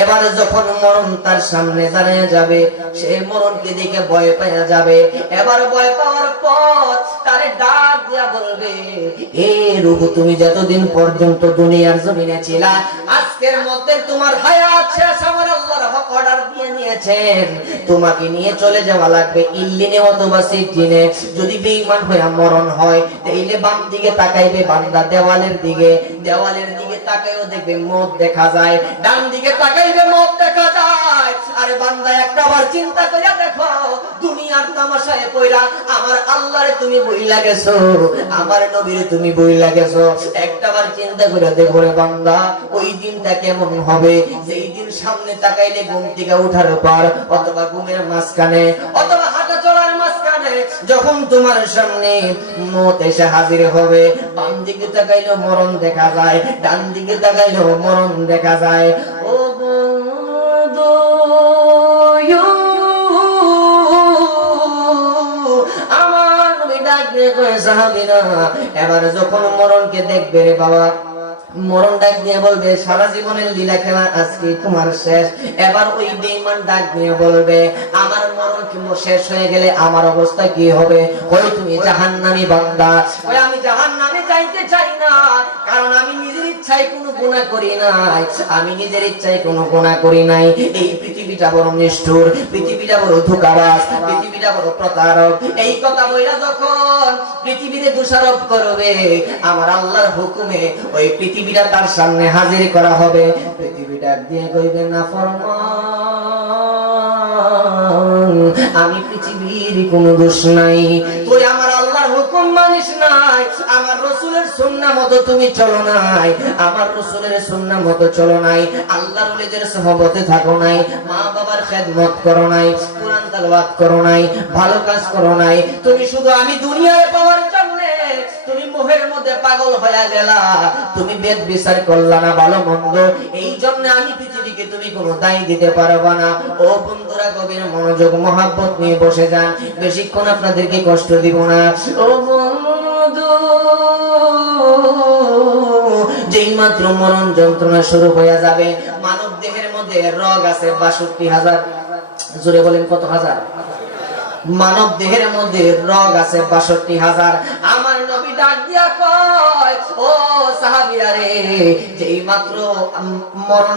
এবারে যখন মরণ তার সামনে দাঁড়িয়ে যাবে, সে মরণকে দেখে ভয় পেয়ে যাবে। এবার ভয় পাওয়ার পর তারে ডাক দিয়া বলবে, এ রূহ, তুমি যতদিন পর্যন্ত দুনিয়ার জমিনে ছিলা, আজকের মধ্যে তোমার হায়াত শেষ। আমার আল্লাহর হক অর্ডার দিয়ে নিয়েছেন, তোমাকে নিয়ে চলে যাওয়া লাগবে ইল্লিনে অথবা সিজ্জিনে। যদি বেঈমান হয়ে মরণ হয়, তাইলে বাম দিকে তাকাইবে বান্দা দেওয়ালের দিকে, দেওয়ালের দিকে তাকাইও দেখবে মত দেখা যায়, ডান দিকে তাকাইবে মত দেখা যায়। আরে বান্দা, একটাবার চিন্তা করে দেখো, দুনিয়ার তামাশায় পয়রা আমার আল্লাহরে তুমি বইলা গেছো, আমার নবীরে তুমি বইলা গেছো। একটাবার চিন্তা করে দেখো রে বান্দা, ওই দিনটা কেমন হবে, যেই দিন সামনে তাকাইলে ঘুম থেকে উঠার পর, অথবা ঘুমের মাঝখানে, অথবা হাঁটা চলার মাঝখানে, যখন তোমার সামনে মত এসে হাজির হবে, বাম দিকে তাকাইলেও মরণ দেখা যায়, ডান দিকে তাকাইলেও মরণ দেখা যায়। ও কয় সাহাবীরা এবার যখন মরণকে দেখবে রে বাবা, মরণ ডাক দিয়ে বলবে সারা জীবনের লীলা খেলা আজকে তোমার শেষ। এবার ওই বেঈমান ডাক দিয়ে বলবে আমার মরণ কি শেষ হয়ে গেলে আমার অবস্থা কি হবে? ওই তুমি জাহান্নামী বান্দা। ওই আমি জাহান্নামে যাইতে চাই না, কারণ আমি নিজের ইচ্ছায় কোনো গুনাহ করি নাই, আমি নিজের ইচ্ছায় কোনো গুনাহ করি নাই। এই পৃথিবীটা বড় নিষ্ঠুর, পৃথিবীটা বড় ধোঁকাবাজ, পৃথিবীটা বড় প্রতারক। এই কথা বইরা যখন পৃথিবীতে দোষারোপ করবে, আমার আল্লাহর হুকুমে ওই পৃথিবীটা তার সামনে হাজির করা হবে। পৃথিবীটা দিয়ে কইবে না ফরমান, আমি পৃথিবীর কোনো দোষ নাই, তুই আমার আল্লাহর হুকুম মানিস নাই, আমার রাসূলের সুন্নাহ মতো তুমি চলো নাই, আমার রাসূলের সুন্নাহ মতো চলো নাই, আল্লাহর ওলিদের সুহবতে থাকো নাই, মা বাবার খেদমত করো নাই, কোরআন তেলাওয়াত করো নাই, ভালো কাজ করো নাই, তুমি শুধু আমি দুনিয়ায় পাওয়ার জন্য তুমি মোহের মধ্যে পাগল হয়ে গেলা, তুমি বেদ বিচার করলা না ভালো মন্দ, এই জন্য আমি পৃথিবীকে তুমি কোনো দায় দিতে পারবা না। ও বন্ধুরা গভীর মনোযোগ মহাব্বত নিয়ে বসে যান, বেশিক্ষণ আপনাদেরকে কষ্ট দিব না। ও বন্ধু, যেই মাত্র মরণ যন্ত্রণা শুরু হয়ে যাবে, মানব দেহের মধ্যে রগ আছে ৬২,০০০। জোরে বলেন কত হাজার? মানব দেহের মধ্যে রগ আছে ৬২,০০০। আমার নবী ডাক দিয়া কয় ও সাহাবীরা রে, যেই মাত্র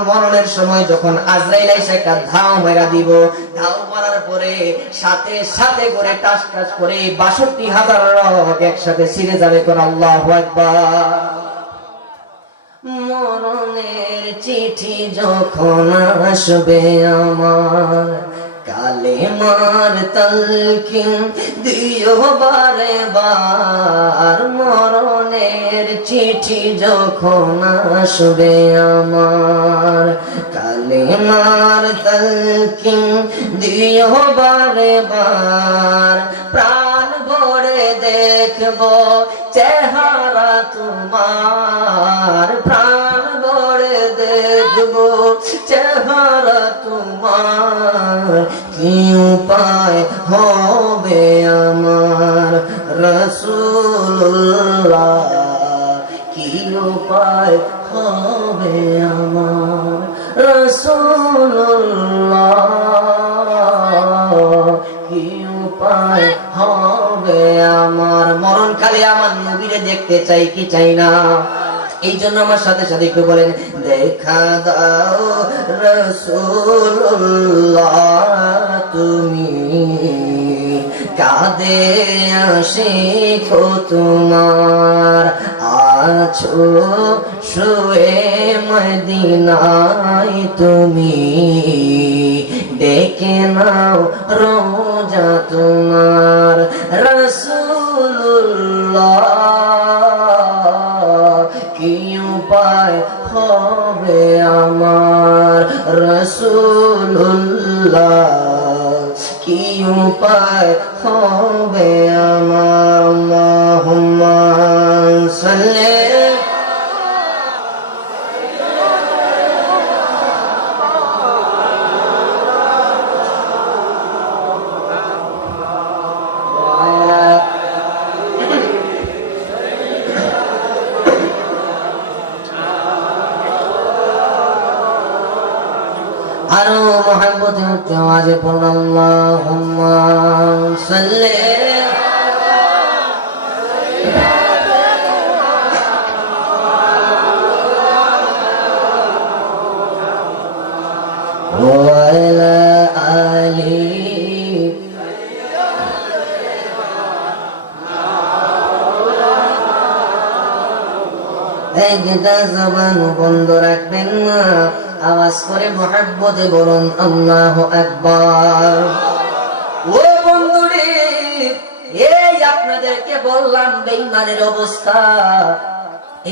মরণের সময় যখন আজরাইল এসে একটা ধাও মেরা দিব, ধাও মারার পরে সাথে সাথে করে টাস টাস করে ৬২,০০০ রগ একসাথে ছিঁড়ে যাবে। কোন আল্লাহু আকবার। মরণের চিঠি যখন আসবে আমার, কালেমার তালকিন দিও বারে বার। মরণের চিঠি যখন আসবে আমার, কালেমার তালকিন দিও বারে বার। প্রাণ ভরে দেখব চেহারা তোমার, প্রাণ ভরে দেখব চেহারা তোমার। কি উপায় হবে আমার রাসূলুল্লাহ, কি উপায় হবে আমার রাসূলুল্লাহ, কি উপায় হবে আমার। মরণকালে আমার নবীরে দেখতে চাই কি চাই না? এই জন্য আমার সাথে সাথে একটু বলেন দেখা দাও রাসূলুল্লাহ, তুমি কাঁদে আশিক তোমার, আছো শুয়ে মদিনায় তুমি, ডেকে নাও রোজা তোমার রাসূলুল্লাহ, কি উপায় হবে আমার রাসূলুল্লাহ, কি উপায় হবে আমার। আল্লাহুম্মা সাল্লি আরো মহব্বতে উচ্চ আওয়াজে পড়ুন আল্লাহুম্মা সাল্লি ওয়া আলা আলি। একটা জবান বন্ধ রাখবেন না, আওয়াজ করে মহব্বতে বলুন আল্লাহু আকবার। ও বন্ধুরে, এই আপনাদেরকে বললাম বেঈমানের অবস্থা,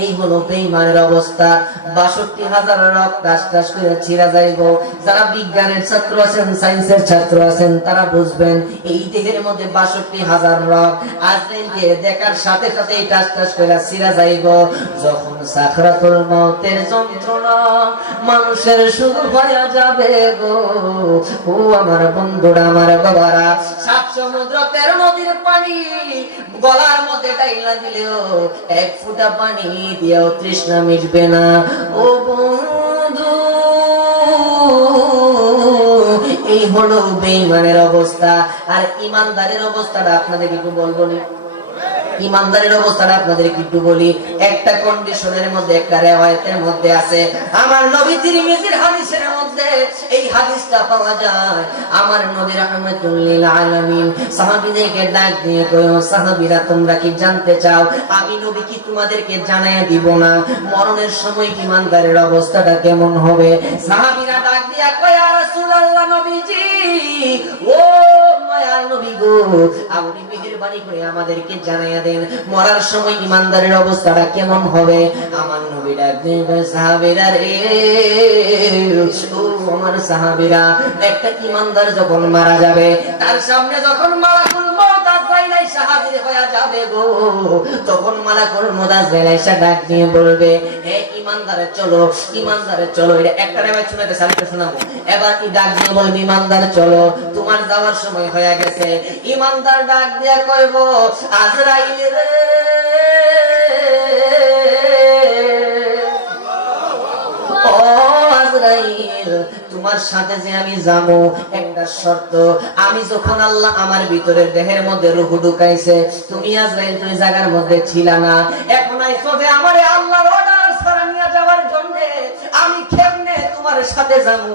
এই হলো বেঈমানের অবস্থা। ৬২,০০০ রক টাস টাস করে ছিঁড়া যাইব। যারা বিজ্ঞানের ছাত্র আছেন, সায়েন্সের ছাত্র আছেন, তারা বুঝবেন এই দেহের মধ্যে ৬২,০০০ রক আজরাইল দিয়ে দেখার সাথে সাথে এই টাস টাস করে ছিঁড়া যাইব। যখন সাকরাতুল মউতের যন্ত্রণা মানুষের শুরু হয়ে যাবে গো, ও আমার বন্ধুরা, আমার বাবারা, ৭ সমুদ্র ১৩ নদীর পানি গলার মধ্যে ডাইলা দিলেও ১ ফোঁটা পানি দিয়েও তৃষ্ণা মিটবে না। ও বন্ধু, এই হলো বেঈমানের অবস্থা। আর ইমানদারের অবস্থাটা আপনাদের একটু বলবো না? ইমানদারের অবস্থাটা আপনাদের একটু বলি। একটা কন্ডিশনের মধ্যে, একটা রিওয়ায়াতের মধ্যে আছে, আমার নবী তিরমিজির হাদিসের মধ্যে এই হাদিসটা পাওয়া যায়। আমার নবী রাহমাতুল লিল আলামিন সাহাবীদেরকে ডাক দিয়ে কইও, সাহাবীরা তোমরা কি জানতে চাও আমি নবী কি তোমাদেরকে জানায়া দিব না মরণের সময় ইমানদারের অবস্থাটা কেমন হবে? সাহাবীরা ডাক দিয়া কয়, ইয়া রাসূলুল্লাহ, নবীজি, ও মায়ার নবী গো, আপনি মেহেরবানি করে আমাদেরকে জানায়া দেন মরার সময় ইমানদারের অবস্থাটা কেমন হবে। আমার নবী ডাক দিয়ে কয়, সাহাবীরা রে, ও আমার সাহাবীরা, একটা ইমানদার যখন মারা যাবে তার সামনে যখন মালাকুল মউত আজরাইল এসে হাজির হয়ে যাবে গো, তখন মালাকুল মউত আজরাইল এসে ডাক দিয়ে বলবে, হে ইমানদারে চলো, ইমানদারে চলো। এটা একটা রেওয়ায়াত শুনাতে সালিকে শোনাবো। এবার কি ডাক দিয়ে বলবে, ইমানদার চলো, তোমার যাওয়ার সময় হয়ে গেছে। ইমানদার ডাক দিয়ে কইব, আজরাইল রে, ও আজরাইল, তোমার সাথে যে আমি যাবো, একটা শর্ত, আমি যখন আল্লাহ আমার ভিতরে দেহের মধ্যে রূহ ঢুকাইছে, তুমি আজরাইল তুমি জায়গার মধ্যে ছিলা না, এখন আইছো যে আমারে আল্লাহর অর্ডার ছাড়া নিয়ে যাওয়ার জন্য, আমি কেমনে তোমার সাথে যাবো?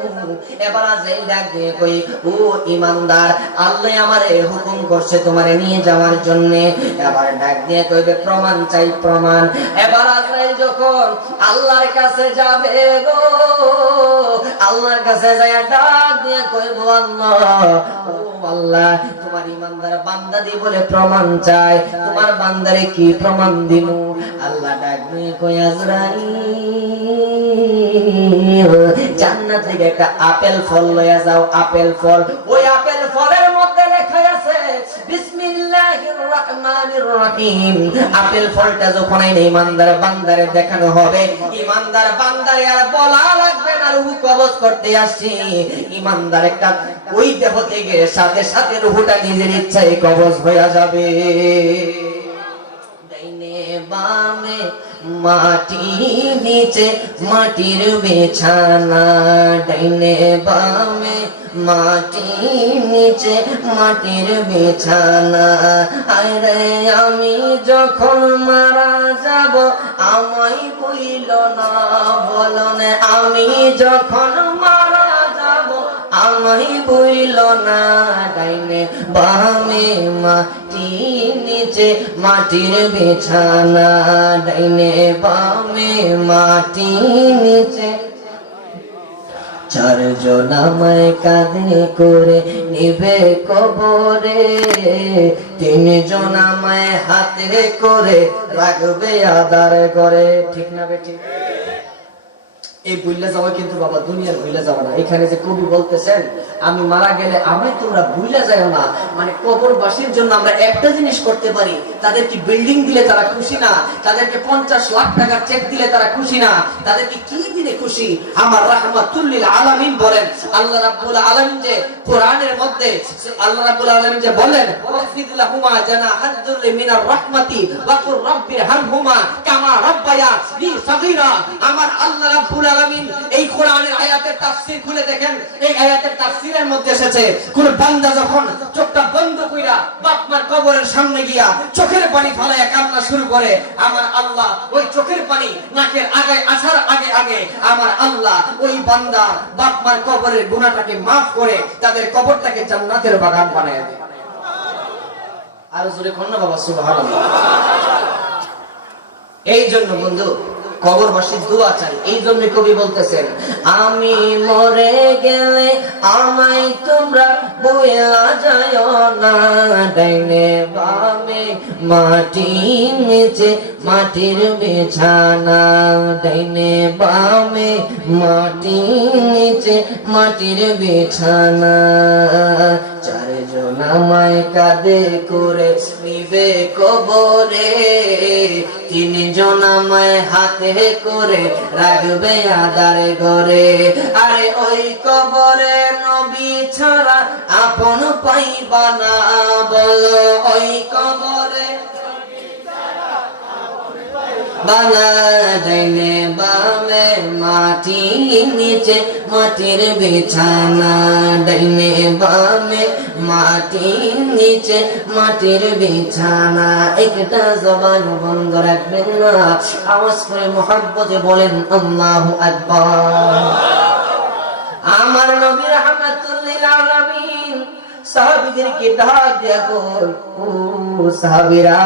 এবার আজরাইল ডাক দিয়ে কই, ও ইমানদার, আল্লাহ আমারে হুকুম করছে তোমারে নিয়ে যাওয়ার জন্য। এবার ডাক দিয়ে কইবে, প্রমাণ চাই, প্রমাণ। এবার আজরাইল যখন আল্লাহর কাছে যাবে গো, আল্লাহর কাছে যায় ডাক দিয়ে কইব, আল্লাহ, ও আল্লাহ, তোমার ইমানদার বান্দা দি বলে প্রমাণ চাই, তোমার বান্দারে কি প্রমাণ দিমু? আল্লাহ ডাক দিয়ে কই, আজরাইল, জান্নাত থেকে একটা আপেল ফল লইয়া যাও, আপেল ফল। ওই আপেল ফলের মধ্যে লেখা আছে বিসমিল্লাহির রহমানির রহিম। আপেল ফলটা যখন এই ইমানদার বান্দারে দেখানো হবে, ইমানদার বান্দারে আর বলা লাগবে না রূহ কবজ করতে আসছি। ইমানদার একটা ওই দেহ থেকে সাথে সাথে রূহটা নিজের ইচ্ছায় কবজ হয়ে যাবে। ডাইনে বামে মাটি, নিচে মাটির বিছানা, ডাইনে বামে মাটি, নিচে মাটির বিছানা। আরে আমি যখন মারা যাব আমায় বইল না, বলন, আমি যখন মারা যাব আমায় বইল না। ডাইনে বামে মাটি, নিচে মাটির বিছানা, ডাইনে বামে মাটি, নিচে। 4 জন আমায় কাঁধে করে নিবে কবরে, 3 জন আমায় হাতে করে রাখবে আদার করে। ঠিক না বেঠিক? এই ভুলে যাওয়া কিন্তু বাবা দুনিয়ার ভুলে যাওয়া না। এখানে যে কবি বলতেছেন, আমি মারা গেলে আমায় তোমরা ভুলে যাও না, মানে কবরবাসীর জন্য আমরা একটা জিনিস করতে পারি, তাদেরকে বিল্ডিং দিলে তারা খুশি না, তাদেরকে 50 লাখ টাকার চেক দিলে তারা খুশি না, তাদেরকে কি দিলে খুশি? আমার রাহমাতুল লিল আলামিন বলেন, আল্লাহ রাব্বুল আলামিন যে কোরআনের মধ্যে আল্লাহ রাব্বুল আলামিন যে বলেন, ওয়াফিদ লাহুমা জানাহাদ যুল্লি মিনার রাহমাতি ওয়া কুর রাব্বিরহামহুমা কামা রাব্বায়ানি সগীরা। আমার আল্লাহ রাব্বুল আলামিন এই কোরআনের আয়াতের তাফসীর খুলে দেখেন, এই আয়াতের তাফসীরের মধ্যে এসেছে, কোন বান্দা যখন চোখটা বন্ধ কইরা বাপ মার কবরের সামনে গিয়া চোখের পানি ফেলায়া কান্না শুরু করে, আমার আল্লাহ ওই চোখের পানি নাকের আগে আসার আগে আগে আমার আল্লাহ ওই বান্দা বাপ মার কবরের গুনাহটাকে maaf করে তাদের কবরটাকে জান্নাতের বাগান বানায় দেয়। আর জোরে কোন না বাবা সুবহানাল্লাহ। এই জন্য বন্ধু, কবরবাসী দোয়া চাই। এই জন্য কবি বলতেছেন, আমি মরে গেলে আমায় তোমরা বইলা যায় না, ডাইনে বামে মাটি নিচে মাটির বিছানা, ডাইনে বামে মাটি নিচে মাটির বিছানা, চারজন আমায় কাঁধে করে নিবে কবরে, তিনজন আমায় হাতে করে রাখবে আদারে ঘরে। আরে ওই কবরে নবী ছাড়া আপন পাইবা না, বলো ওই কবরে বালা, ডাইনে বামে মাটি নিচে মাটির বিছানা, ডাইনে বামে মাটি নিচে মাটির বিছানা। একটা জবান বন্ধ রাখবেন না, আওয়াজ করে মুহাব্বতে বলেন আল্লাহু আকবার। আমার নবী রাহমাতুল লিল আলামিন সাহাবীদেরকে ডাক দেয়া কই, ও সাহাবীরা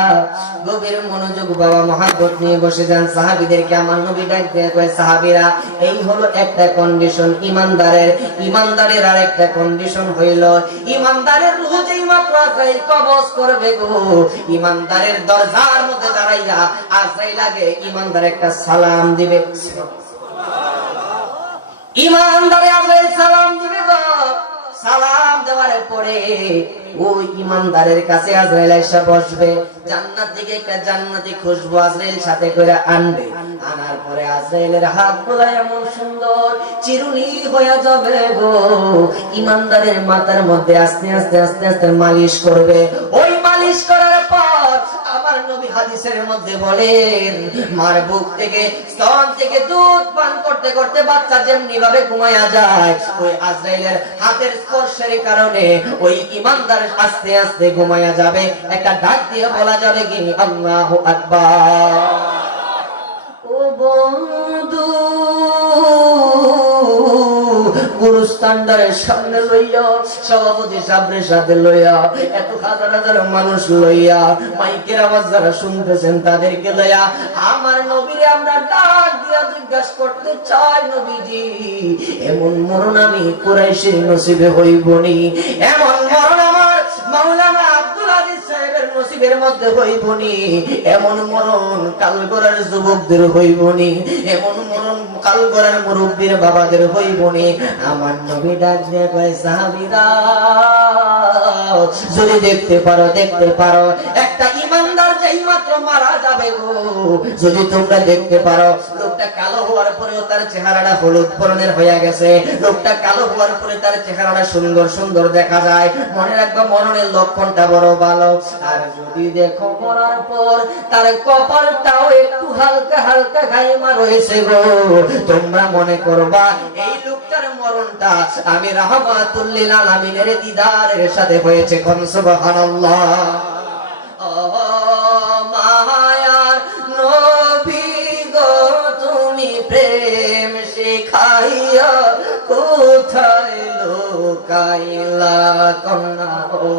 গভীর মনোযোগ বাবা মহব্বত নিয়ে বসে যান। সাহাবীদেরকে আমার নবী ডাক দেয়া কই, সাহাবীরা এই হলো একটা কন্ডিশন ইমানদারের আর একটা কন্ডিশন হইল, ইমানদারের রূহ যেই মাত্র আজরাইল কবজ করবে গো, ইমানদারের দরজার মধ্যে দাঁড়াইয়া আজরাইল আগে ইমানদার একটা সালাম দিবে, ইমানদারে আজরাইল সালাম দিবে গো। সালাম দেওয়ার পরে ওই ইমানদারের কাছে আজরাইল এসে বসবে, জান্নাত থেকে একটা জান্নাতি খুশবু আজরাইল সাথে করে আনবে, আনার পরে আজরাইলের হাত গুলো এমন সুন্দর চিরুনি হয়ে যাবে গো, ইমানদারের মাথার মধ্যে আস্তে আস্তে আস্তে আস্তে মালিশ করবে। ওই মালিশ করার পর আমার নবী হাদিসের মধ্যে বলেন, মার বুক থেকে স্তন থেকে দুধ পান করতে করতে বাচ্চা যেমনি ভাবে ঘুমায়া যায়, ওই আজরাইলের হাতের স্পর্শের কারণে ওই ইমানদার আস্তে আস্তে ঘুমায়া যাবে। একটা ডাক দিয়ে বলা যাবে কি আল্লাহু আকবার। ও বন্ধু গুরুস্থানদারের সামনে লইয়া, সভাপতি সাহেবের সাথে লইয়া, এত হাজার হাজার মানুষ লইয়া, মাইকের আওয়াজ যারা শুনতেছেন তাদেরকে লইয়া আমার নবীরে আমরা ডাক দিয়া জিজ্ঞাসা করতে চাই, নবীজি এমন মরণ আমি কুরাইশের নসিবে হইবনি, এমন মরণ আমার মাওলানা আব্দুল আজিজ সাহেবের নসিবের মধ্যে হইবনি, এমন মরণ কালগড়ার যুবকদের হইবনি, এমন মরণ কালগড়ার মুরব্বীর বাবাদের হইবনি। আমার নবী ডাক দিয়ে কয়, সাহাবীরা যদি দেখতে পারো একটা ইমানদার যেই মাত্র মারা যাবে গো, যদি তোমরা দেখতে পারো লোকটা কালো হওয়ার পরেও তার চেহারাটা হলুদ বর্ণের হয়ে গেছে, লোকটা কালো হওয়ার পরে তার চেহারাটা সুন্দর সুন্দর দেখা যায়, মনে রাখবা মরণের লক্ষণটা বড় ভালো। আর যদি দেখো মরার পর তার কপালটাও একটু হালকা হালকা ঘাইমা রয়েছে গো, তোমরা মনে করবা এই লোকটার মরণটা আমি রাহমাতুল লিল আলামিনের দিদারের সাথে হয়েছে। কোন সুবহানাল্লাহ। মায়ার নবী গো তুমি প্রেম শিখাইয়া কোথায় লোকাইলা কন্যা, ও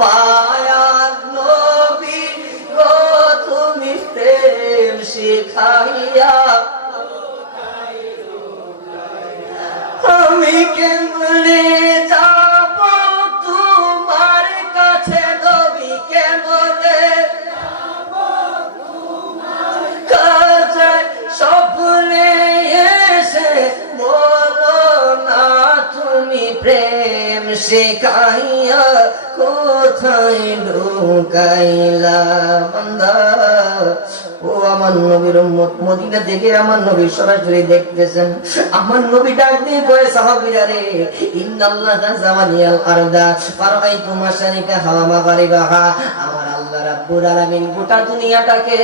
মায়ার নবী গো তুমি প্রেম শিখাইয়া আমি কেমনে যাব তোমার কাছে, নবী কেমনে কাছে স্বপ্নে এসে বলো না তুমি প্রেম শিখাইয়া কোথায় লুকাইলা। বান্দা ও আমার নবীর উম্মত, মদিনা থেকে আমার নবী সরাসরি দেখতেছেন। আমার নবী ডাক দিয়ে কয়, সাহাবীরা রে, ইন্নাল্লাহা জাওয়ানিয়াল আরদা ফারাআইতু মাশারিকাহা ওয়া মাগারিবাহা। আমার আল্লাহ রাব্বুল আলামিন গোটা দুনিয়াটাকে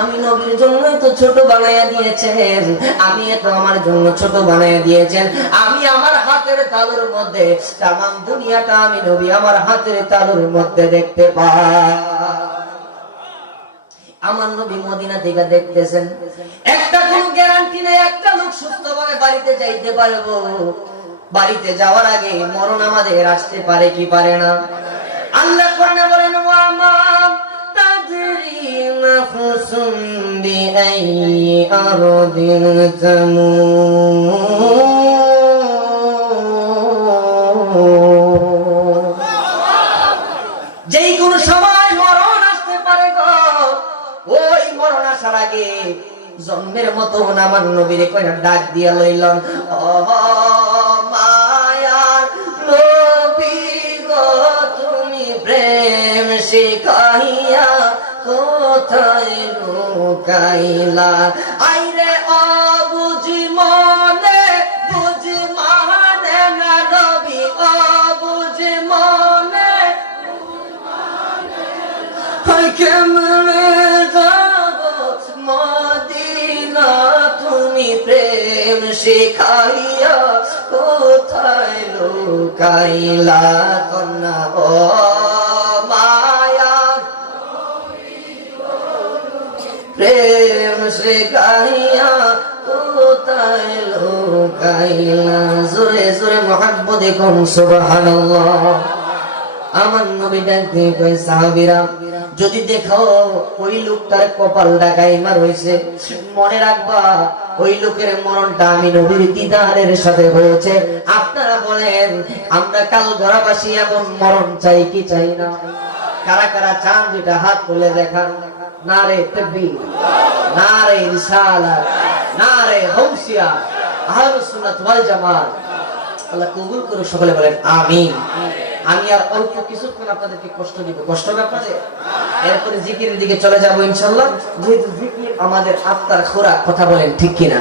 আমি নবীর জন্যই তো ছোট বানায়া দিয়েছেন, আমি এত আমার জন্য ছোট বানায়া দিয়েছেন। আমি আমার হাতের তালুর মধ্যে তামাম দুনিয়াটা আমি নবী আমার হাতের তালুর মধ্যে দেখতে পাই। আমার নবী মদিনা থেকে দেখতেছেন, একটা কোন গ্যারান্টি নেই একটা লোক সুস্থভাবে বাড়িতে যাইতে পারবো। বাড়িতে যাওয়ার আগে মরণ আমাদের আসতে পারে কি পারে না? আল্লাহ কোরআনে বলেন, ওয়া মা তাদরি নাফসুম أي أرض تموت যেই কোন সময় মরণ আসতে পারে গো, ওই মরণ আসার আগে জন্মের মতো আমার নবীরে কয়টা ডাক দিয়া লইলেন, ও মায়ার নবী গো, তুমি প্রেম শিখাইয়া কোথায় লুকাইলা? আইরে অবুঝি মনে বুঝি মানে না নবী, অবুঝি মনে কেমনে যাব মদিনা, তুমি প্রেম শিখাইয়া কোথায় লুকাইলা? কন্যা ও মায়া প্রেম শিখাইয়া কোথায় লুকাইলা? জোরে জোরে মুহাব্বতে কোন সুবহানাল্লাহ। আমার নবী ডাক দিয়ে কয়, সাহাবীরা যদি দেখো ওই লোকটার কপাল ডাকাইমা রয়েছে, মনে রাখবা ওই লোকের মরণটা আমি নবীর দিদারের সাথে হয়েছে। আপনারা বলেন আমরা কাল গড়াবাসী এমন মরণ চাই কি চাই না? কারা কারা চান দুইটা হাত তুলে দেখান। নারে তাকবীর, নারে রিসালাত, নারে গাউসিয়া, আহলুস সুন্নাত ওয়াল জামাত। আল্লাহ কবুল করুন, সকলে বলেন আমিন। আমি আর অল্প কিছুক্ষণ আপনাদেরকে কষ্ট দিব, কষ্ট হবে আপনাদের। এরপরে জিকিরের দিকে চলে যাবো ইনশাআল্লাহ, যেহেতু জিকির আমাদের আত্মার খোরাক, কথা বলেন ঠিক কিনা?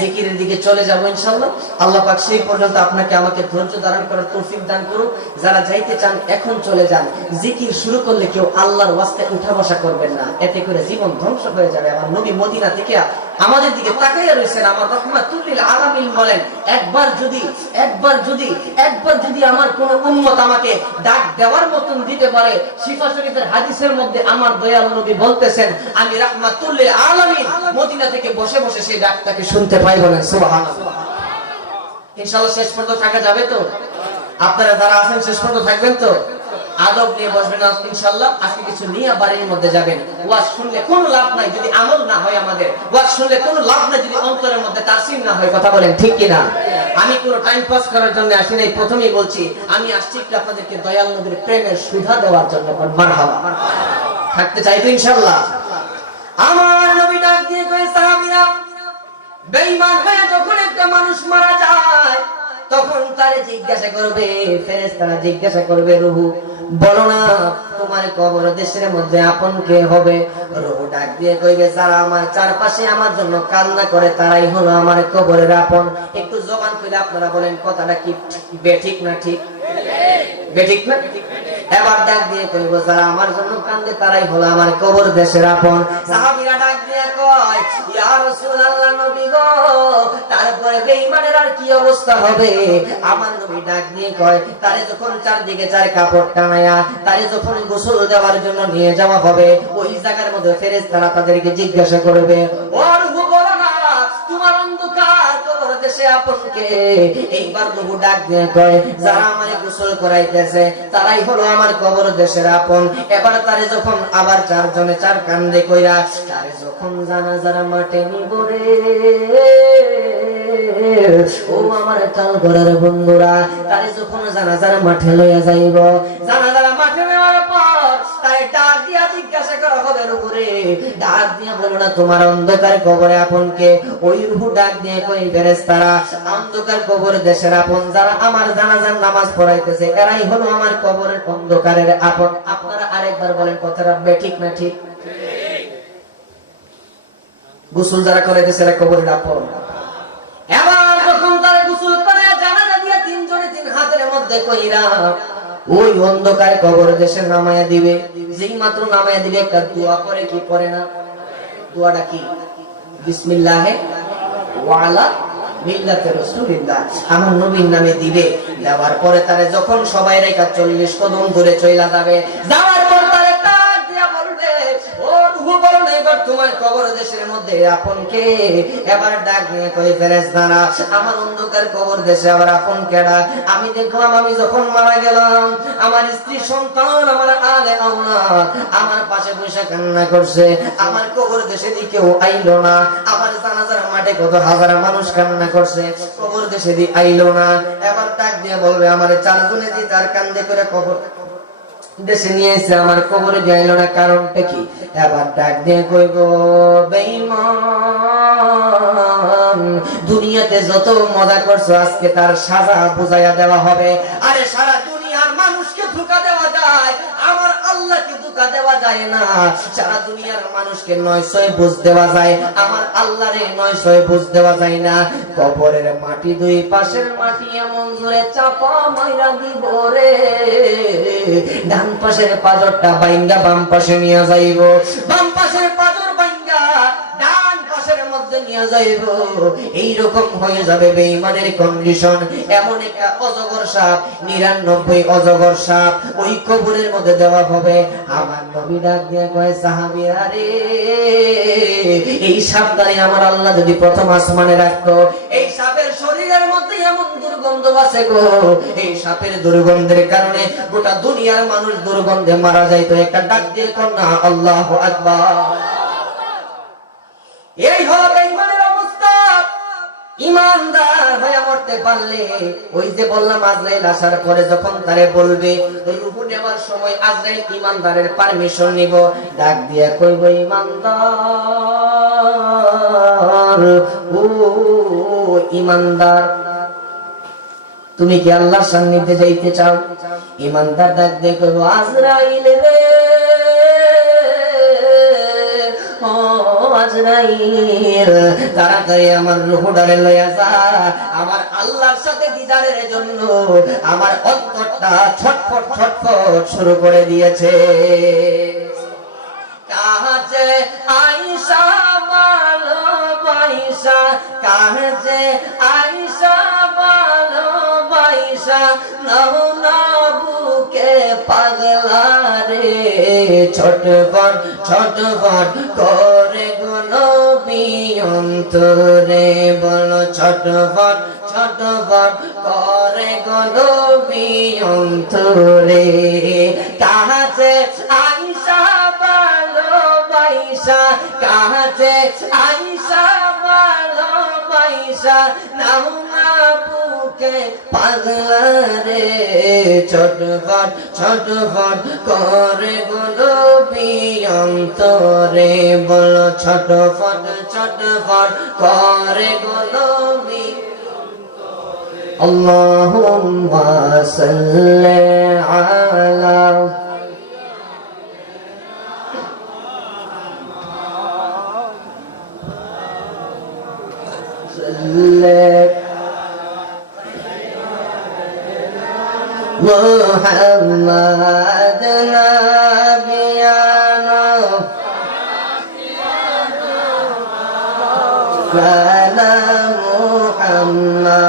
জিকিরের দিকে চলে যাবো ইনশাআল্লাহ। আল্লাহ পাক সেই পর্যন্ত আপনাকে আমাকে ধৈর্য ধারণ করার তৌফিক দান করুন। যারা যাইতে চান এখন চলে যান। জিকির শুরু করলে কেউ আল্লাহর ওয়াস্তে উঠা বসা করবেন না, এতে করে জীবন ধ্বংস হয়ে যাবে। আমার নবী মদিনা থেকে আমাদের দিকে তাকাইয়া রয়েছেন, আমার রাহমাতুল লিল আলামিন বলেন, একবার যদি আমার কোন উম্মত আমাকে ডাক দেওয়ার মতন দিতে পারে, শিফা শরীফের হাদিসের মধ্যে আমার দয়াল নবী বলতেছেন, আমি রাহমাতুল লিল আলামিন মদিনা থেকে বসে বসে সেই ডাকটাকে শুনতে পাই। বলেন সুবহানাল্লাহ। ইনশাআল্লাহ শেষ পর্যন্ত থাকা যাবে তো? আপনারা যারা আছেন শেষ পর্যন্ত থাকবেন তো? আদব নিয়ে বসবেন ইনশাআল্লাহ। আজকে কিছু নিয়ে বাড়ির মধ্যে যাবেন। ওয়াজ শুনলে কোনো লাভ নাই যদি আমল না হয়, আমাদের ওয়াজ শুনলে কোনো লাভ নাই যদি অন্তরের মধ্যে তাসির না হয়, কথা বলেন ঠিক কিনা? আমি কোনো টাইম পাস করার জন্য আসি নাই, প্রথমেই বলছি আমি আসছি আপনাদেরকে দয়াল নবীর প্রেমের সুধা দেওয়ার জন্য। মারহাবা, থাকতে চাই তো ইনশাআল্লাহ। আমার নবী ডাক দিয়ে কয়, সাহাবীরা বেঈমান হয়ে যখন একটা মানুষ মারা যায় তখন তারে জিজ্ঞাসা করবে, ফেরেশতারা জিজ্ঞাসা করবে, রূহ বলো না তোমার কবর দেশের মধ্যে আপন কে হবে? রূহ ডাক দিয়ে কইবে, যারা আমার চারপাশে আমার জন্য কান্না করে তারাই হলো আমার কবরের আপন। একটু জবান খুলে আপনারা বলেন কথাটা কি বেঠিক না ঠিক? বেঠিক না? এবার ডাক দিয়ে কইব, যারা আমার জন্য কান্দে তারাই হলো আমার কবর দেশের আপন। সাহাবীরা ডাক দিয়ে কয়, ইয়া রাসূলুল্লাহ নবী গো, তারপরে বেঈমানের আর কি অবস্থা হবে? আমার নবী ডাক দিয়ে কয়, তারে যখন চারদিকে চার কাপড় টানায়া তারে যখন গোসল দেওয়ার জন্য নিয়ে যাওয়া হবে, ওই জায়গার মধ্যে ফেরেশতারা তাদেরকে জিজ্ঞাসা করবে, ও রূহ বলো না তোমার অন্ধকার কবর দেশে আপন কে? এইবার রূহ ডাক দিয়ে কয়, যারা আমারে গোসল করাইতেছে তারাই হলো আমার কবর দেশের আপন। এবার তারে যখন আবার চারজনে চার কান্দে কইরা তারে যখন জানাজার মাঠে নিব রে, ও আমার কাল ঘরের বন্ধুরা, তারে যখন জানাজার মাঠে লইয়া যাইব, জানাজার মাঠে নেওয়ার পর তারে ডাক দিয়া জিজ্ঞাসা করা হবে, রূপরে ডাক দিয়া বলো না তোমার অন্ধকার কবরে আপন কে? ওই রূহ ডাক দিয়ে কই, ফেরেশতারা অন্ধকার কবর দেশের আপন, যারা আমার জানাজার নামাজ পড়াইতেছে এরাই হলো আমার কবরের অন্ধকারের আপন। আপনারা আরেকবার বলেন কথাটা ঠিক না ঠিক? গোসল যারা করাইতেছে এরা কবরের আপন। এবার যখন তারা গোসল করে জানাজা দিয়া তিনজনে তিন হাতের মধ্যে কইরা ওই অন্ধকার কবর দেশে নামায়া দিবে। যেই মাত্র নামায়া দিবে একটা দোয়া করে, কি পড়ে না? দোয়াটা কি? বিসমিল্লাহে ওয়া আলা মিল্লাতে রাসূলিল্লাহ, আমার নবীর নামে দিবে। দেওয়ার পরে তারে যখন সবাই রেখা 40 কদম দূরে চইলা যাবে, যাওয়ার পর তারে ডাক দিয়া বলবে, ও রূহ বলো না এবার তোমার কবর দেশের মধ্যে আপন কে? এবার ডাক নিয়ে কই ফেরেশতারা, আমার অন্ধকার কবর দেশে আবার আপন কেডা? আমি দেখলাম আমি যখন মারা গেলাম আমার স্ত্রী সন্তান আমার আলে আওলাদ আমার পাশে বসে কান্না করছে, আমার কবর দেশে কেউ আইলো না। আমার জানাজার মাঠে কত হাজার মানুষ কান্না করছে, কবর দেশে আইলো না। এবার ডাক দিয়ে বলবে আমার চারজনে যে তার কান্দে করে কবর দেশে নিয়েছে, আমার কবরে যাইল না, কারণটা কি? এবার ডাক দিয়ে কইব বেঈমান, দুনিয়াতে যত মজা করছো আজকে তার সাজা বুঝাইয়া দেওয়া হবে। আরে সারা দুনিয়ার মানুষকে ধোঁকা দেওয়া যায়, আমার আল্লাহকে ধোঁকা দেওয়া যায় না। সারা দুনিয়ার মানুষকে ৯০০ বুঝ দেওয়া যায়, আমার আল্লাহরে ৯০০ বুঝ দেওয়া যায় না। কবরের মাটি দুই পাশের মাটি এমন জোরে চাপা মাইরা দিব রে, ডান পাশের পাজরটা বাইঙ্গা বাম পাশে নিয়ে যাইব, বাম পাশের পাজর বাইঙ্গা ডান পাশের মধ্যে নিয়ে যাইব। এইরকম হয়ে যাবে বেঈমানের কন্ডিশন। এমন একটা অজগর সাপ, ৯৯ অজগর সাপ ওই কবরের মধ্যে দেওয়া হবে। আমার নবী ডাক দিয়ে কয় সাহাবীরা রে, এই সাপটারে আমার আল্লাহ যদি প্রথম আসমানে রাখতো, এই সাপের শরীরের মধ্যে এমন দুর্গন্ধ আছে গো, এই সাপের দুর্গন্ধের কারণে গোটা দুনিয়ার মানুষ দুর্গন্ধে মারা যাইতো। একটা ডাক দিয়ে কন্যা আল্লাহু আকবার। এই হলো বেঈমানের অবস্থা। ইমানদার হয়ে মরতে পারলে, ওই যে বললাম আজরাইল আসার পরে যখন তারে বলবে রূহ নেওয়ার সময় আজরাইল ইমানদারের পারমিশন নিব, ডাক দিয়ে কইব ইমানদার, ও ইমানদার তুমি কি আল্লাহর সান্নিধ্যে যাইতে চাও? ইমানদার ডাক দিয়ে কইব আজরাইল রে, ও আজরাইল তাড়াতাড়ি আমার রূহটারে লইয়া যা, আমার আল্লাহর সাথে দিদারের জন্য আমার অন্তরটা ছটফট ছটফট শুরু করে দিয়েছে। কাছে আয়েশা ভালোবাসা, কাছে আয়েশা ভালোবাসা, নাও না বুকে পাগলা রে, ছটফট ছটফট করে গো নবী অন্তরে, বলো ছটফট ছটফট করে গো নবী অন্তরে। কাছে আয়েশা ভালোবাসা, কাছে আয়েশা ভালোবাসা, নাও না বুকে পাগলা রে, ছটফট ছটফট করে গো নবী অন্তরে, বলো ছটফট ছটফট করে গো নবী। আল্লাহুম্মা সাল্লি আলা মুহাম্মাদ নাবিয়ানা কালা মুহাম্মাদ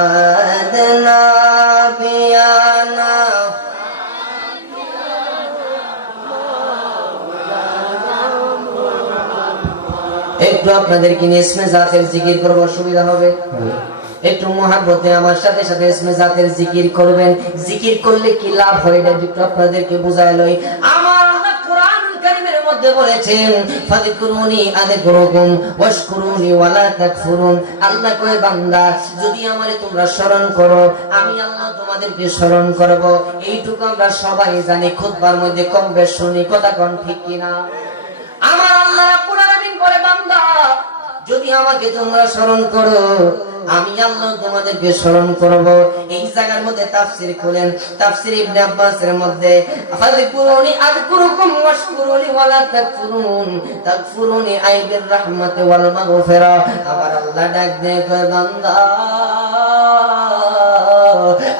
নাবিয়ানা। একটু আপনাদেরকে নিয়ে ইসমে জাতের জিকির করব, সুবিধা হবে। একটু মুহাব্বতে আমার সাথে সাথে ইসমে জাতের জিকির করবেন। জিকির করলে কি লাভ হয় এটা একটু আপনাদেরকে বুঝায় লই। আমার আল্লাহ কোরআন কারীমের মধ্যে বলেছেন ফাযকুরুনি আযকুরুকুম ওয়াশকুরুনি ওয়ালা তাকফুরুন। আল্লাহ কয় বান্দা যদি আমারে তোমরা স্মরণ করো আমি আল্লাহ তোমাদেরকে স্মরণ করব। এইটুকু আমরা সবাই জানি, খুতবার মধ্যে কম বেশ শুনি, কথা কোন ঠিক কিনা? আমার আল্লাহ রাব্বুল আলামিন বলে বান্দা যদি আমাকে তোমরা স্মরণ করো আমি আল্লাহ তোমাদেরকে স্মরণ করব। এই জায়গার মধ্যে তাফসীর করেন, তাফসীর ইবনে আব্বাসের মধ্যে ফাযকুরুনি আযকুরুকুম ওয়াশকুরুনি ওয়ালা তাকফুরুন, তাকফুরুনি আই বির রাহমাতি ওয়াল মাগফিরা। আমার আল্লাহ ডাক দেয় বান্দা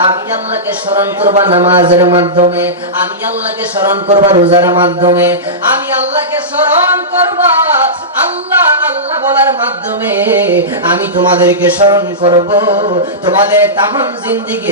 আমি আল্লাহকে স্মরণ করবা নামাজের মাধ্যমে, আমি আল্লাহকে স্মরণ করবা রোজার মাধ্যমে, আমি আল্লাহকে স্মরণ করবা আল্লাহ আল্লাহ বলার মাধ্যমে। আমি তোমাদেরকে স্মরণ করব, তোমাদের তামাম জিন্দেগি